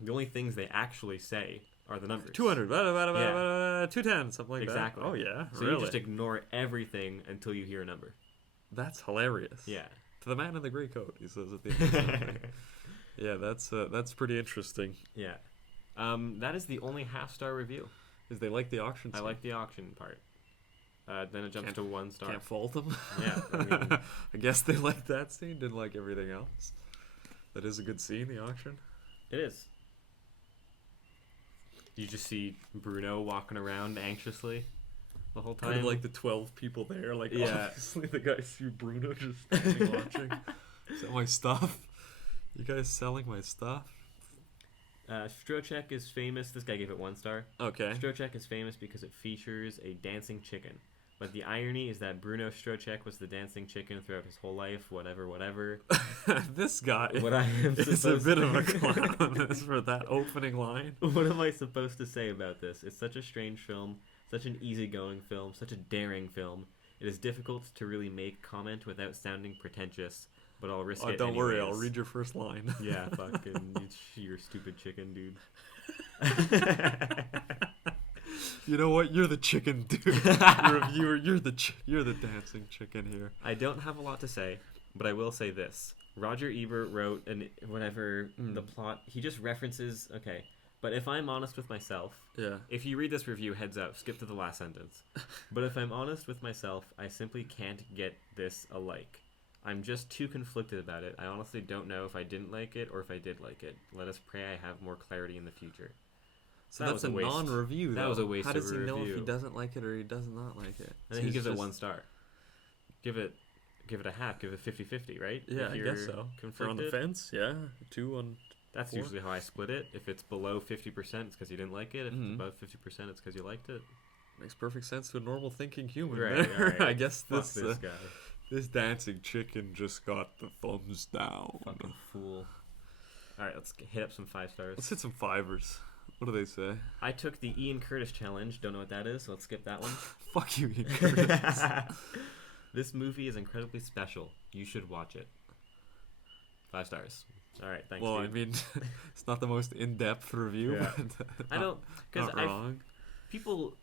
The only things they actually say are the numbers. 200, 210, something like exactly. that. Oh, yeah. So you just ignore everything until you hear a number. That's hilarious. Yeah. To the man in the grey coat, he says at the end of something. Yeah, that's pretty interesting. Yeah. That is the only half-star review. Is they like the auction scene. I like the auction part. Then it jumps to 1 star. Can't fault them. Yeah. I guess they liked that scene, didn't like everything else. That is a good scene, the auction. It is. You just see Bruno walking around anxiously the whole time. Kind of like the 12 people there. Like, yeah. Obviously the guys see Bruno just standing watching. Sell my stuff. You guys selling my stuff? Stroszek is famous. This guy gave it 1 star. Okay. Stroszek is famous because it features a dancing chicken. But the irony is that Bruno Stroszek was the dancing chicken throughout his whole life. Whatever. This guy What I am is a supposed bit to... of a clown for that opening line. What am I supposed to say about this? It's such a strange film, such an easygoing film, such a daring film. It is difficult to really make comment without sounding pretentious, but I'll risk it Don't worry, anyways. I'll read your first line. Yeah, fucking you're stupid chicken, dude. You know what? You're the chicken, dude. You're the dancing chicken here. I don't have a lot to say, but I will say this. Roger Ebert wrote the plot, he just references, okay, but if I'm honest with myself, if you read this review, heads up, skip to the last sentence. But if I'm honest with myself, I simply can't get this alike. I'm just too conflicted about it. I honestly don't know if I didn't like it or if I did like it. Let us pray I have more clarity in the future. So that's a non-review. That was a waste of a review. How does he know if he doesn't like it or he does not like it? And then he gives it 1 star. Give it a half. Give it 50-50, right? Yeah, I guess so. If you're on the fence, yeah. 2 on. That's 4. Usually how I split it. If it's below 50%, it's because you didn't like it. If it's above 50%, it's because you liked it. Makes perfect sense to a normal thinking human. Right. I guess this guy. This dancing chicken just got the thumbs down. Fucking fool. All right, let's hit up some 5 stars. Let's hit some 5ers. What do they say? I took the Ian Curtis challenge. Don't know what that is, so let's skip that one. Fuck you, Ian Curtis. This movie is incredibly special. You should watch it. 5 stars. All right, thanks. Well, dude. I mean, it's not the most in-depth review. Yeah. But I don't, because wrong. People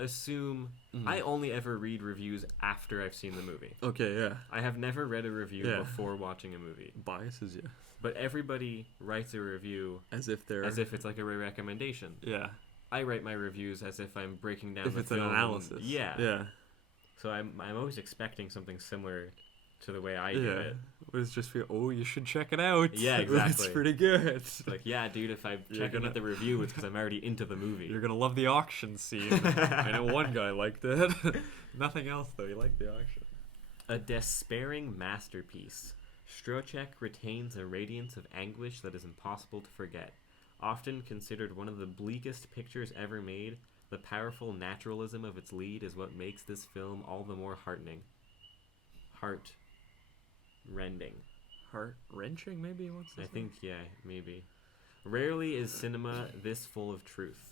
assume I only ever read reviews after I've seen the movie. Okay, yeah. I have never read a review before watching a movie. Biases, yeah. But everybody writes a review as if it's like a recommendation. Yeah. I write my reviews as if I'm breaking down if the it's film an analysis. Yeah. Yeah. So I'm always expecting something similar to the way I do it. But it's just you should check it out. Yeah, exactly. It's pretty good. It's like, yeah, dude, if I'm checking out the review, it's because I'm already into the movie. You're gonna love the auction scene. I know one guy liked it. Nothing else though. He liked the auction. A despairing masterpiece. Stroszek retains a radiance of anguish that is impossible to forget. Often considered one of the bleakest pictures ever made, the powerful naturalism of its lead is what makes this film all the more heartening. Heart-rending. Heart-wrenching, maybe? I think, yeah, maybe. Rarely is cinema this full of truth.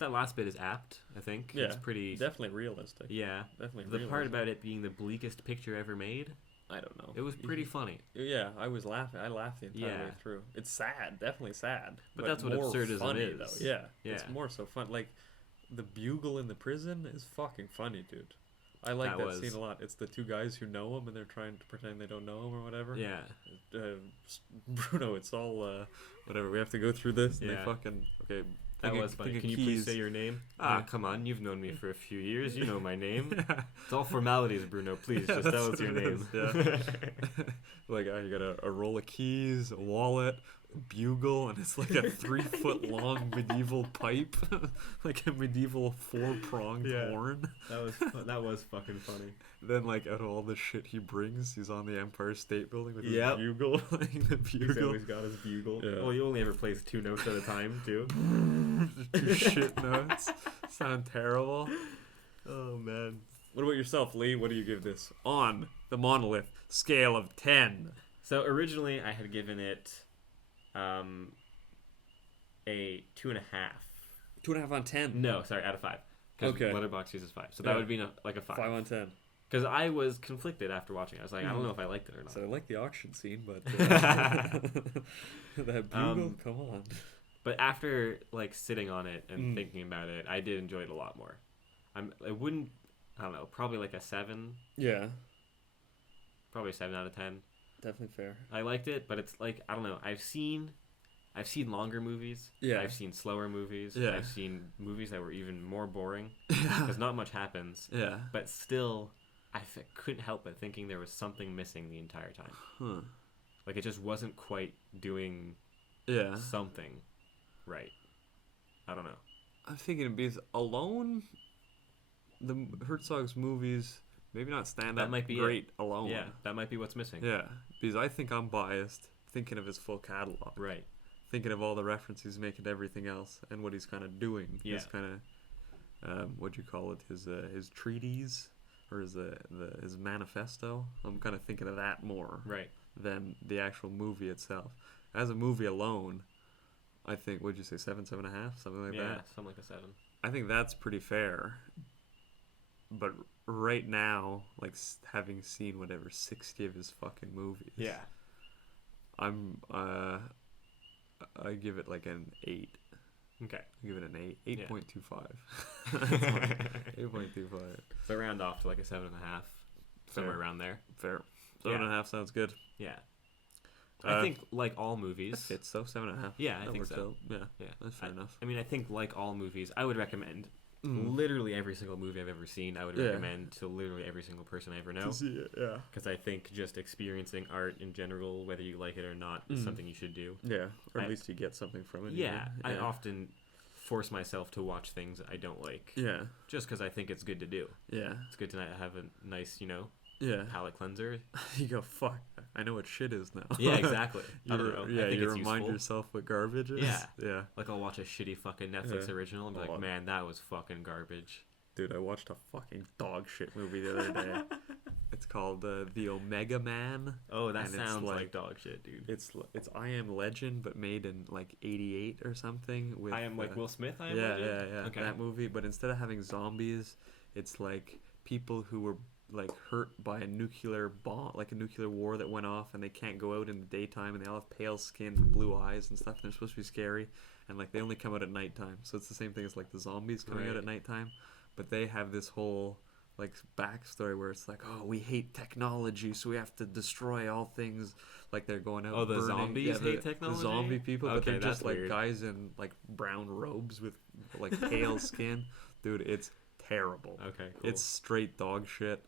That last bit is apt, I think. Yeah, it's pretty... definitely realistic. Yeah. Definitely The part about it being the bleakest picture ever made... I don't know. It was pretty funny. Yeah, I was laughing. I laughed the entire way through. It's sad, definitely sad. But that's what absurdism funny, is. Though. Yeah, it's more so fun. Like, the bugle in the prison is fucking funny, dude. I like that scene a lot. It's the 2 guys who know him and they're trying to pretend they don't know him or whatever. Yeah. Bruno, it's all, whatever. We have to go through this. And they fucking, okay. That was funny. Can you please say your name? Come on. You've known me for a few years. You know my name. It's all formalities, Bruno. Please, just tell us your name. Like, you got a roll of keys, a wallet, a bugle, and it's like a 3-foot long medieval pipe. Like a medieval 4-pronged horn. That was fucking funny. Then, like, out of all the shit he brings, he's on the Empire State Building with his bugle. Playing the bugle. He's always got his bugle. Yeah. Well, he only ever plays 2 notes at a time, too. 2 shit notes. Sound terrible. Oh, man. What about yourself, Lee? What do you give this on the Monolith scale of 10? So, originally, I had given it a 2.5. 2.5 on 10? No, sorry, out of 5. Because Letterboxd uses 5. So that would be like a 5. 5 on 10. Because I was conflicted after watching it. I was like, I don't know if I liked it or not. So I like the auction scene, but that bugle, come on. But after like sitting on it and thinking about it, I did enjoy it a lot more. I don't know, probably like a 7. Yeah. Probably a 7 out of 10. Definitely fair. I liked it, but it's like, I don't know. I've seen longer movies. Yeah. I've seen slower movies. Yeah. I've seen movies that were even more boring. Because not much happens. Yeah. But still, I couldn't help but thinking there was something missing the entire time. Huh. Like, it just wasn't quite doing something right. I don't know. I'm thinking because alone, the Herzog's movies maybe not stand up great alone. Yeah, that might be what's missing. Yeah, because I think I'm biased thinking of his full catalog. Right. Thinking of all the references he's making to everything else and what he's kind of doing. Yeah. His kind of What do you call it? His treatise or his manifesto. I'm kind of thinking of that more Right. than the actual movie itself. As a movie alone, I think, what'd you say, 7, 7.5, something like Yeah, that? something like a 7. I think that's pretty fair. But right now, like, having seen whatever 60 of his fucking movies, Yeah. I give it like an 8. Okay. I give it an 8, Yeah. 8.25. 8.25. So round off to like a 7.5, somewhere Fair. around there. Fair. Yeah. 7.5 sounds good. Yeah. I think like all movies. That fits though. 7.5. Yeah, I That think works so. out. Yeah. Yeah, That's fair enough. I mean, I think like all movies, I would recommend Mm. literally every single movie I've ever seen. I would Yeah. recommend to literally every single person I ever know. To see it, yeah. Because I think just experiencing art in general, whether you like it or not, is something you should do. Yeah, or at I- least you get something from it. Yeah, even. I often force myself to watch things I don't like. Yeah, Just because I think it's good to do. yeah, It's good to have a nice, yeah. palate cleanser. You go, fuck, I know what shit is now. Yeah, exactly. I don't know. Yeah, I think you it's remind useful. yourself what garbage is. Yeah. Yeah. Like, I'll watch a shitty fucking Netflix Yeah. original and be Oh. like, man, that was fucking garbage. Dude, I watched a fucking dog shit movie the other day. It's called The Omega Man. Oh, that And it's sounds like like- dog shit, dude. It's I Am Legend, but made in like '88 or something. With I am like Will Smith, I am yeah, Legend? yeah. Okay. That movie, but instead of having zombies, it's like people who were like hurt by a nuclear bomb, like a nuclear war that went off, and they can't go out in the daytime, and they all have pale skin, and blue eyes, and stuff. And they're supposed to be scary, and like they only come out at nighttime. So it's the same thing as like the zombies coming out Right. at nighttime, but they have this whole like backstory where it's like, oh, we hate technology, so we have to destroy all things. Like they're going out. Oh, the burning. zombies Yeah, hate technology? The zombie people, but Okay, they're just that's like weird. guys in like brown robes with like pale skin. Dude, it's terrible. Okay, cool. It's straight dog shit.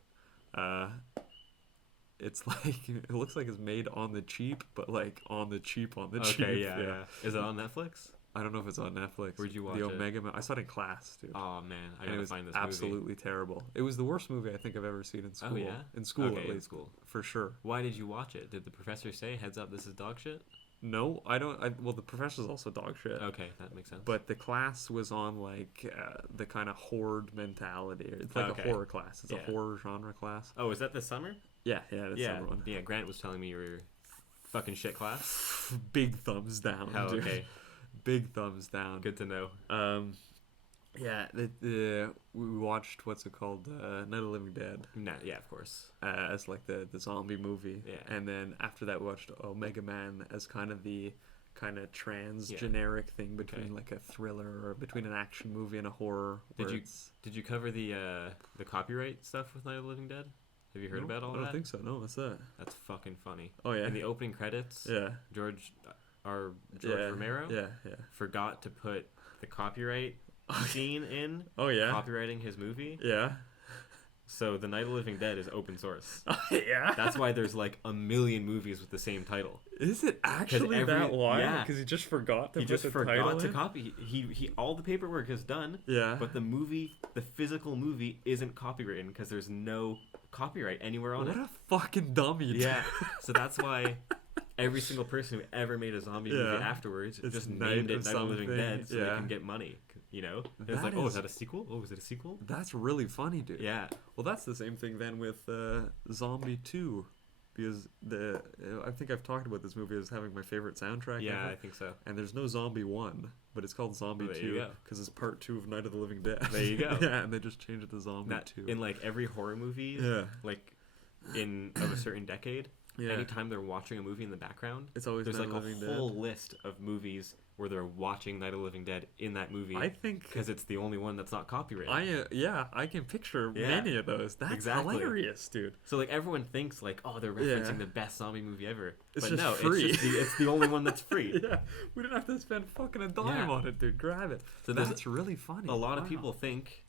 It's like it looks like it's made on the cheap, but like on the cheap. Okay, yeah. Is it on Netflix? I don't know if it's on Netflix. Where'd you watch the it? Omega Man. I saw it in class, dude. Oh, man. I And it gotta was find this absolutely terrible. It was the worst movie I think I've ever seen in school. movie. Oh, yeah? In school, Okay, at in least. school. For sure. Why did you watch it? Did the professor say, heads up, this is dog shit? No, I don't. Well, the professor's also dog shit. Okay, that makes sense. But the class was on like the kind of horde mentality. It's like Okay. a horror class. It's Yeah. a horror genre class. Oh, is that this summer? Yeah, that's Yeah. number one. Yeah, Grant was telling me you were fucking shit class. Big thumbs down. Oh, dude. okay. Big thumbs down. Good to know. Yeah, we watched what's it called, Night of the Living Dead, Nah, yeah, of course. as like the zombie movie. Yeah. And then after that, we watched Omega Man as kind of the trans Yeah. generic thing between Okay. like a thriller or between an action movie and a horror. Did where you it's- Did you cover the copyright stuff with Night of the Living Dead? Have you heard No, about all I don't that? think so. No, what's that? That's fucking funny. Oh yeah. In the opening credits, Yeah. George Yeah. Romero Yeah. forgot to put the copyright scene in, Oh yeah. copywriting his movie. Yeah. So the Night of the Living Dead is open source. Yeah. That's why there's like a million movies with the same title. Is it actually that why? yeah. Because he just forgot to He put just the forgot title to in? copy. He all the paperwork is done. Yeah. But the physical movie isn't copywritten because there's no copyright anywhere on What it. a fucking dummy. dude. Yeah. So that's why every single person who ever made a zombie movie Yeah. afterwards It's just Night named it of Night of the Living something, Dead so they yeah. can get money. You know? And it's That like, oh, is- is that a sequel? Oh, is it a sequel? That's really funny, dude. Yeah. Well, that's the same thing then with Zombie 2. Because I think I've talked about this movie as having my favorite soundtrack Yeah, ever. I think so. And there's no Zombie 1, but it's called Zombie There you 2 go. because it's part 2 of Night of the Living Dead. There you go. Yeah, and they just changed it to Zombie That 2. in like every horror movie, Yeah. like of a certain decade, Yeah. anytime they're watching a movie in the background, It's always there's Night like of the a Living whole Dead. list of movies where they're watching Night of the Living Dead in that movie I think because it's the only one that's not copyrighted. I can picture Yeah. many of those. That's Exactly. hilarious, dude. So like everyone thinks like, oh, they're referencing Yeah. the best zombie movie ever. It's But just no, free. it's the only one that's free. Yeah, we didn't have to spend fucking a dime Yeah. on it, dude. Grab it. So there's That's really funny. A lot of Wow. people think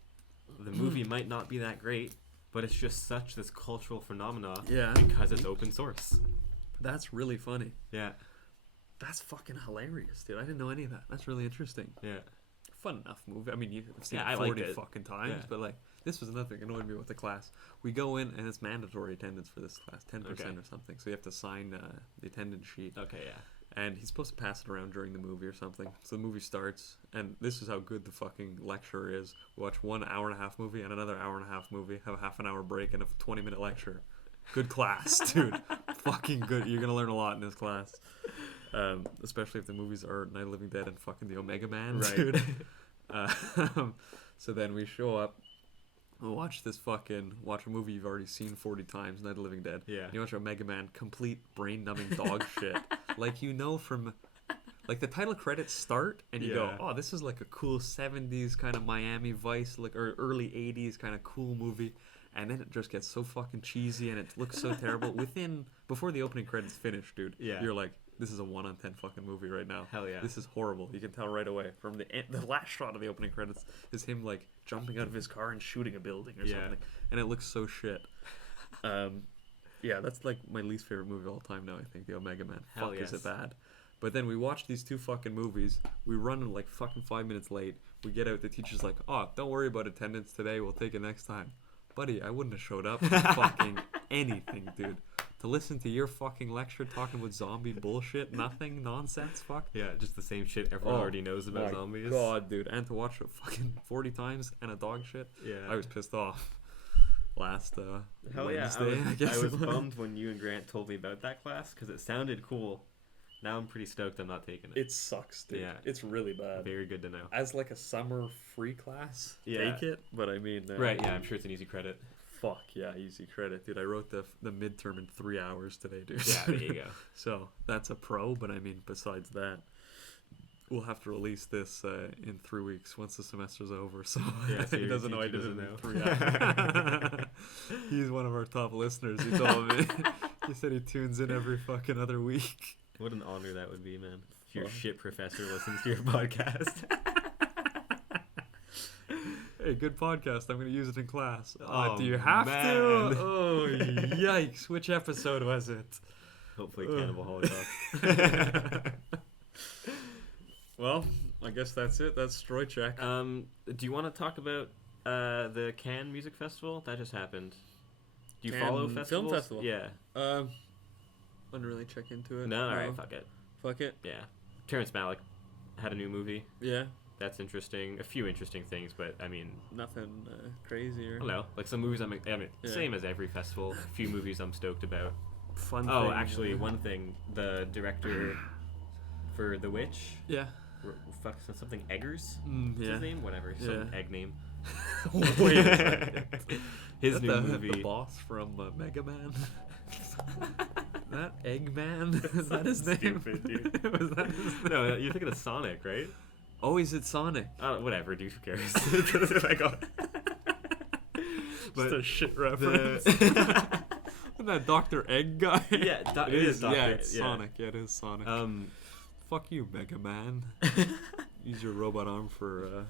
the movie might not be that great, but it's just such this cultural phenomena Yeah. because it's open source. That's really funny. Yeah. That's fucking hilarious, dude. I didn't know any of that. That's really interesting. Yeah. Fun enough movie. I mean, you've seen Yeah, I it liked 40 it. fucking times, Yeah. but like, this was another thing that annoyed me with the class. We go in, and it's mandatory attendance for this class, 10% Okay. or something. So you have to sign the attendance sheet. Okay, yeah. and he's supposed to pass it around during the movie or something. So the movie starts, and this is how good the fucking lecturer is. We watch 1 hour-and-a-half movie and another hour-and-a-half movie, have a half an hour break and a 20-minute lecture. Good class, dude. Fucking good. You're gonna learn a lot in this class. Especially if the movies are Night of the Living Dead and fucking the Omega Man, Right. dude. So then we show up. We'll watch a movie you've already seen 40 times, Night of the Living Dead. Yeah. You watch Omega Man, complete brain-numbing dog shit. Like, you know from... Like, the title credits start, and you go, oh, this is like a cool 70s kind of Miami Vice, like, or early 80s kind of cool movie. And then it just gets so fucking cheesy, and it looks so terrible. Before the opening credits finish, dude, you're like, this is a 1 on 10 fucking movie right now. Hell yeah. This is horrible. You can tell right away. From the last shot of the opening credits is him, like, jumping out of his car and shooting a building or something. And it looks so shit. Yeah, that's, like, my least favorite movie of all time now, I think, the Omega Man. Hell Fuck, yes. is it bad. But then we watch these 2 fucking movies. We run, like, fucking 5 minutes late. We get out. The teacher's like, oh, don't worry about attendance today. We'll take it next time. Buddy, I wouldn't have showed up for fucking anything, dude. To listen to your fucking lecture talking about zombie bullshit, nothing, nonsense, fuck. Yeah, just the same shit everyone already knows about zombies. God, dude. And to watch it fucking 40 times and a dog shit. Yeah. I was pissed off. Last Hell Wednesday, yeah, I guess. I was bummed when you and Grant told me about that class because it sounded cool. Now I'm pretty stoked I'm not taking it. It sucks, dude. Yeah. It's really bad. Very good to know. As like a summer free class, Yeah. take it. But I mean... Right, yeah, I'm sure it's an easy credit. Fuck, yeah, easy credit. Dude, I wrote the midterm in 3 hours today, dude. Yeah, there you go. So, that's a pro, but I mean, besides that, we'll have to release this in 3 weeks once the semester's over, so, Yeah, so he your doesn't know I teacher did it in doesn't 3 hours. He's one of our top listeners, he told me. He said he tunes in every fucking other week. What an honor that would be, man. If your Fuck. shit professor listens to your podcast. Hey, good podcast. I'm going to use it in class. Oh, do you have man. to? Oh, yikes. Which episode was it? Hopefully Cannibal Holocaust. Well, I guess that's it. That's Stroszek. Do you want to talk about the Cannes Music Festival? That just happened. Do you Cannes follow Film festivals? Festival? Yeah. I didn't really check into it. No, alright, fuck it. Fuck it. Yeah. Terrence Malick had a new movie. Yeah. That's interesting. A few interesting things, but I mean, Nothing crazy or I don't know. Like some movies Yeah. same as every festival. A few movies I'm stoked about. fun Oh, thing. actually, one thing. The director for The Witch, Yeah. something Eggers? What's Yeah. his name? Whatever. Some egg name. Wait a second. His Is new that movie. the boss from Mega Man? That Eggman? Is that his name? Stupid, dude. Was that his name? No, you're thinking of Sonic, right? Oh, is it Sonic? Whatever, dude. Who cares? Just a shit reference. The, That Dr. Egg guy? yeah, It is, Dr. yeah, it's yeah. Sonic. Yeah, it is Sonic. Fuck you, Mega Man. Use your robot arm for,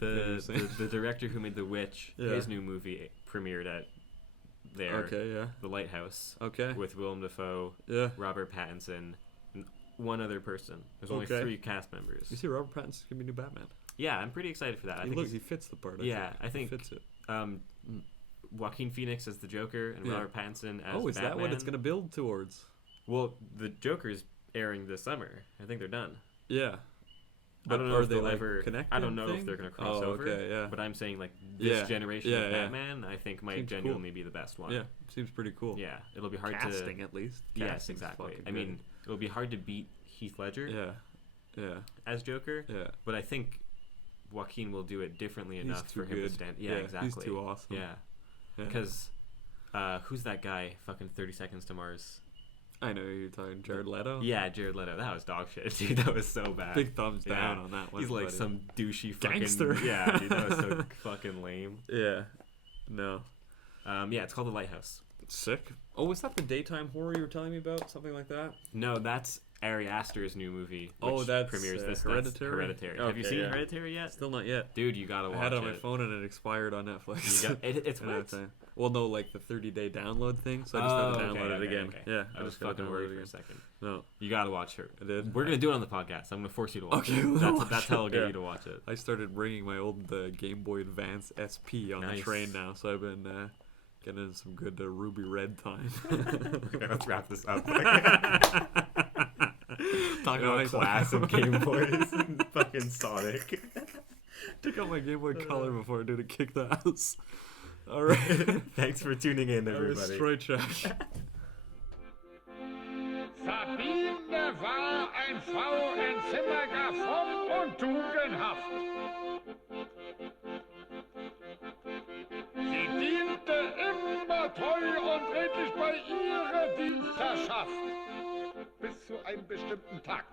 the director who made The Witch, Yeah. his new movie premiered at Okay, yeah. The Lighthouse, Okay. with Willem Dafoe, Yeah. Robert Pattinson, and one other person. There's only Okay. 3 cast members. You see Robert Pattinson's gonna be new Batman. Yeah, I'm pretty excited for that. I He think looks, he fits the part. I think he fits it. Joaquin Phoenix as the Joker and Yeah. Robert Pattinson as Oh, is Batman. that what it's gonna build towards? Well, the Joker's airing this summer. I think they're done. Yeah. I don't know are if they they'll like ever. connected I don't know thing? if they're gonna cross Oh, over. okay, yeah. But I'm saying like this Yeah. generation Yeah, of yeah. Batman, I think might Seems cool. genuinely be the best one. Yeah, seems pretty cool. Yeah, it'll be hard Casting to. at least. Yes, Casting's exactly. fucking I good. mean, it'll be hard to beat Heath Ledger Yeah. Yeah. as Joker. Yeah. But I think Joaquin will do it differently He's enough too for him good. to stand. Yeah, exactly. He's too awesome. Yeah, Yeah. because who's that guy? Fucking 30 Seconds to Mars. I know who you're talking. Jared Leto. Yeah, Jared Leto. That was dog shit, dude. That was so bad. Big thumbs down Yeah. on that one. He's like buddy. some douchey fucking Gangster. Yeah, dude, that was so fucking lame. Yeah. No. Yeah, it's called The Lighthouse. Sick. Oh, was that the daytime horror you were telling me about? Something like that? No, that's Ari Aster's new movie. Oh, which that's, premieres this. Hereditary? That's Hereditary. Have you Okay, seen yeah. Hereditary yet? Still not yet. Dude, you gotta watch I had it on my it. phone and it expired on Netflix. You got, it's And what? well, no, like the 30-day download thing. So I just had to download it again. Okay. Yeah, I was just gotta fucking download worried it for a again. second. No, You gotta watch her. I did. We're gonna do it on the podcast. I'm gonna force you to watch Okay, it. we'll That's watch how I'll it. get Yeah. you to watch it. I started bringing my old Game Boy Advance SP on the Nice. train now, so I've been getting in some good Ruby Red time. Okay, let's wrap this up. classic Game Boys and fucking Sonic. Took out my Game Boy Color before I did it kick the ass. Alright. Thanks for tuning in, everybody. Stroszek. Sabine war ein Frauenzimmer fromm und tugendhaft. Sie diente immer treu und redlich bei ihrer Diensterschaft. Bis zu einem bestimmten Tag.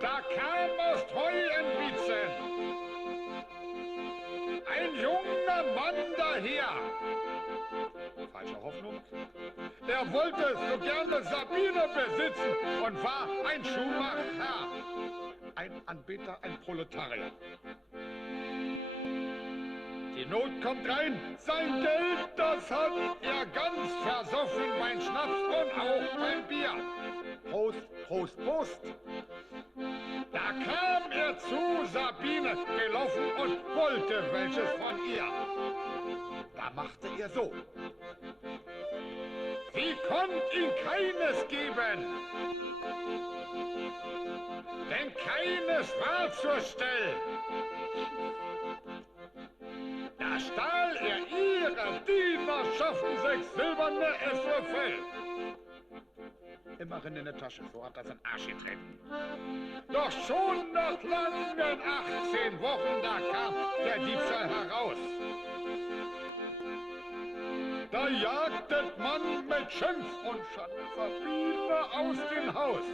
Da kam aus treuen Wiezen ein junger Mann daher. Falsche Hoffnung. Er wollte so gerne Sabine besitzen und war ein Schuhmacher, ein Anbeter, ein Proletarier. Die Not kommt rein, sein Geld, das hat er ganz versoffen, mein Schnaps und auch mein Bier. Prost, Prost, Prost. Da kam er zu Sabine gelaufen und wollte welches von ihr. Da machte er so. Sie konnt ihm keines geben, denn keines war zur Stell. Da stahl er ihrer Dienerschaften 6 silberne Esslöffel. Immerhin in der Tasche, so hat er seinen Arsch getreten. Doch schon nach langen 18 Wochen, da kam der Diebstahl heraus. Da jagtet man mit Schimpf und Schand Sabine aus dem Haus.